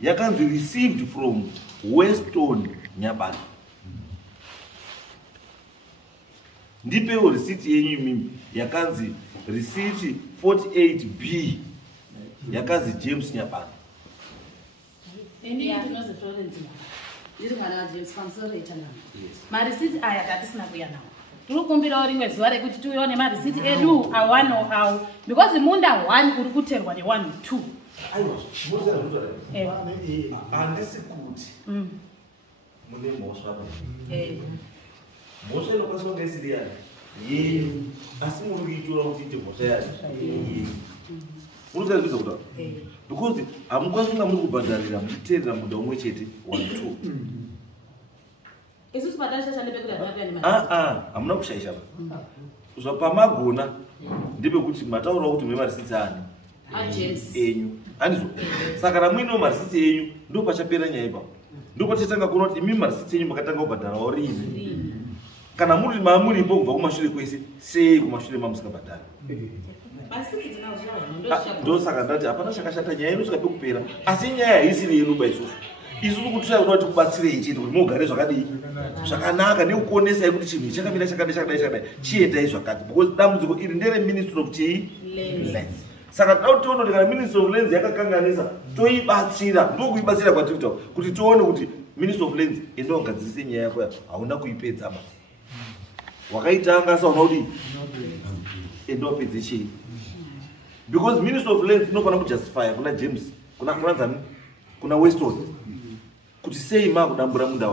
Yakanzi received from Weston Nyabano. Ndipewo receipt yenyu mimi yakanzi receipt 48B yakanzi James Nyabano. Ini ndinozi Florence. Ndiri mwana James pamusoro chana. Marisiti aya tatisina kuya nawo. Turukumbira rimwe zuva rekuti tuione marisiti edu awano awo because munda 1 uri kuterwa ne 1 2. Aiwa, muza ruta. Andisi kuti. Mune moswa ba. Moswa inokwanisa kunge isiri yani. Asi muri kuitora kuti moswa yani. Unoziva kuti because amukwanisa kunge muri kubhadharira muchiteerera munda umwe chete 1 2. Isusu padasha chalepe kuda vapi ani mari. Hamuna kushaisha. Zvapamagona ndepekuti mataura kuti memarisiti ani. James. Enyu. Handizvo. Saka ramwino marisiti enyu ndo pachapera nyaya ipapo. Ndo pachatanga kuona kuti imi marisiti enyu makatanga kubhadhara rini. Kana muri mamuripo kubva kumashure kwese sei kumashure mamusingabhadhari. Marisiti dzina zvawo ndo saka ndati hapana chakashata nyaya ino sikape kupera asi nyaya haisiri yenu baisusu. Isusu kutsaya kuti kubatsirei chete kuti mugare zvakadii zvakanaka nekukuonesai kuti chinhu chakamira chakadai chiendai zvakati because dambudziko iri ndere Ministry of Lands. Saka toda tione kuti kana Ministry of Lands yakakanganisa toibatsira ndokuibatsira kwatiri kuti tione kuti Ministry of Lands indogadzirise nyaya yako hauna kuipedza ba wakaitanga sauna kuti endopedze chii because Ministry of Lands inofanira kujustify kuna James kuna Weston kuti sei makudambura munda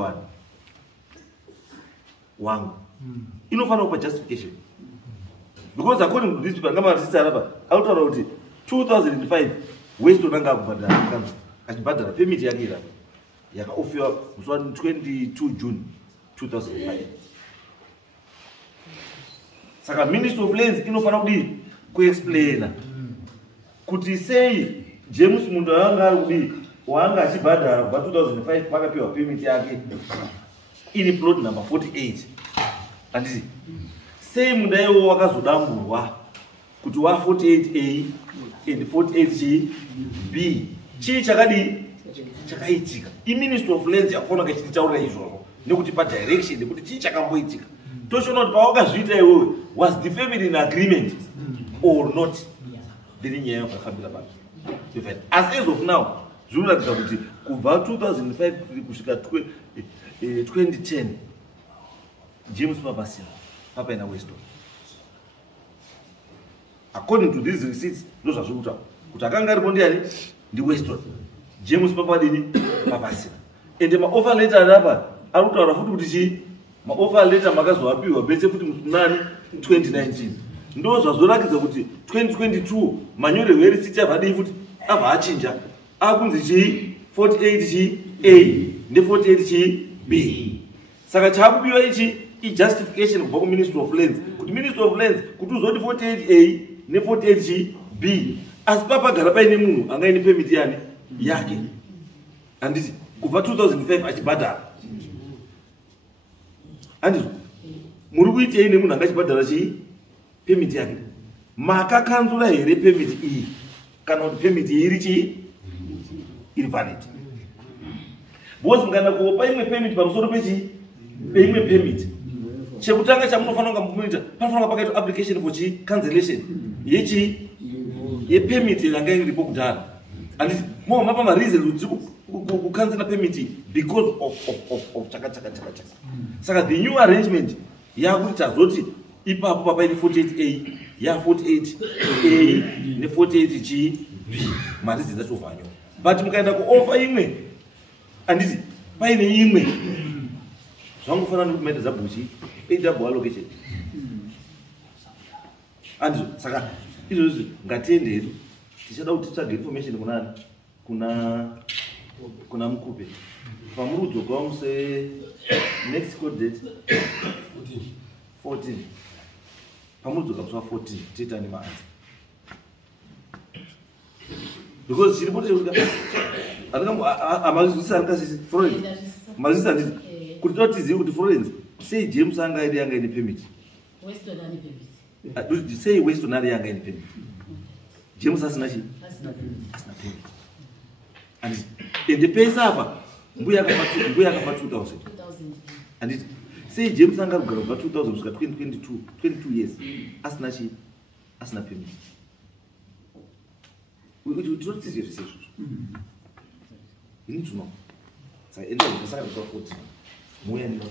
wangu inofanira kupa justification because according to this people ngamarisiti arapa autaura kuti 2005 Weston anga akubhadhara kanzi achibhadhara permit yake irapa yakaofiwa musi wa 22 June 2005. Saka Ministry of Lands inofanira kudii kuexplaina kuti sei James munda wanga ari kudii wanga achibhadhara kubva 2005 pakapiwa permit yake iri plot number 48. Handisi sei munda iwo wakazodamburwa kuti wa 48A and 48B chii chakadii chakaitika. Ministry of Lands yakufanira kachitaura izvozvo nekuti padirection kuti chii chakamboitika tochiona kuti pawakazviita iwewe was the family in agreement or not. Ndiri nyaya yakafambira baba as of now zvinoratidza kuti kubva 2005 kusvika 2010 James papasina papaina Weston. According to these receipts ndozvazvirikutaura kuti akanga aripo ndiani ndi Weston. James papadini papasina ende maoffer letter arapa ari kutaura futi kuti chii maoffer letter makazoapiwa bese futi musunani 2019 ndo zvazorakidza kuti 2022 manyorerwo erisiti avadii futi abva achinja akunzi chii 48 chii a ne48 chii b. Saka chakubiwa ichi i-justification kubva kuministry of lands kuti ministry of lands kuti uzoti 48 a ne48 chii b, asi papagara paine munhu angaine permit yani yake handiti kubva 2005 achibhadhara. Handizvo muri kuitei nemunhu angachibhadhara chii permit yake? Makakanzura here permit iyi kana kuti permit iri chii iri valid? Because mukana kuopa imwe permit pamusoro pechii peimwe permit, chekutanga chamunofanira kunga muita panofanira pakaitwa application for chii cancellation yechii yepermit yanga iripo kudhara. Handiti mohamba pamareasons kuti kucancela permit because of chaka. Saka the new arrangement yakuti tazoti ipapo papaine 48a ya48a ne48 chii b, mareasons acho vanyo. But mukaenda kuoffer imwe handiti paine imwe zvangofanana nokumaita zabhuchi double allocation. Handizvo saka izvozvi ngatienderu tichada kuti titsvage information kunani kuna Mukupe pamuri kudzokawo muse next court date 14 pamuri kudzoka musi wa14 tiitani maanza because chiripo chekuti amazvisi anikasisi Florence mazvisi handiti kuti toda tizive kuti Florence sei James angaide yanga ine permit sei Weston ari yanga ine permit James asina chi asina permit. Ende pesa apa mbuya akafa 2000 handiti sei James anga kugara kubva 2000 kusvika 22 years asina chi asina permit. Kuti tinotizive zvese izvozvo ini tuno saka enda ukasaka kuti muya nina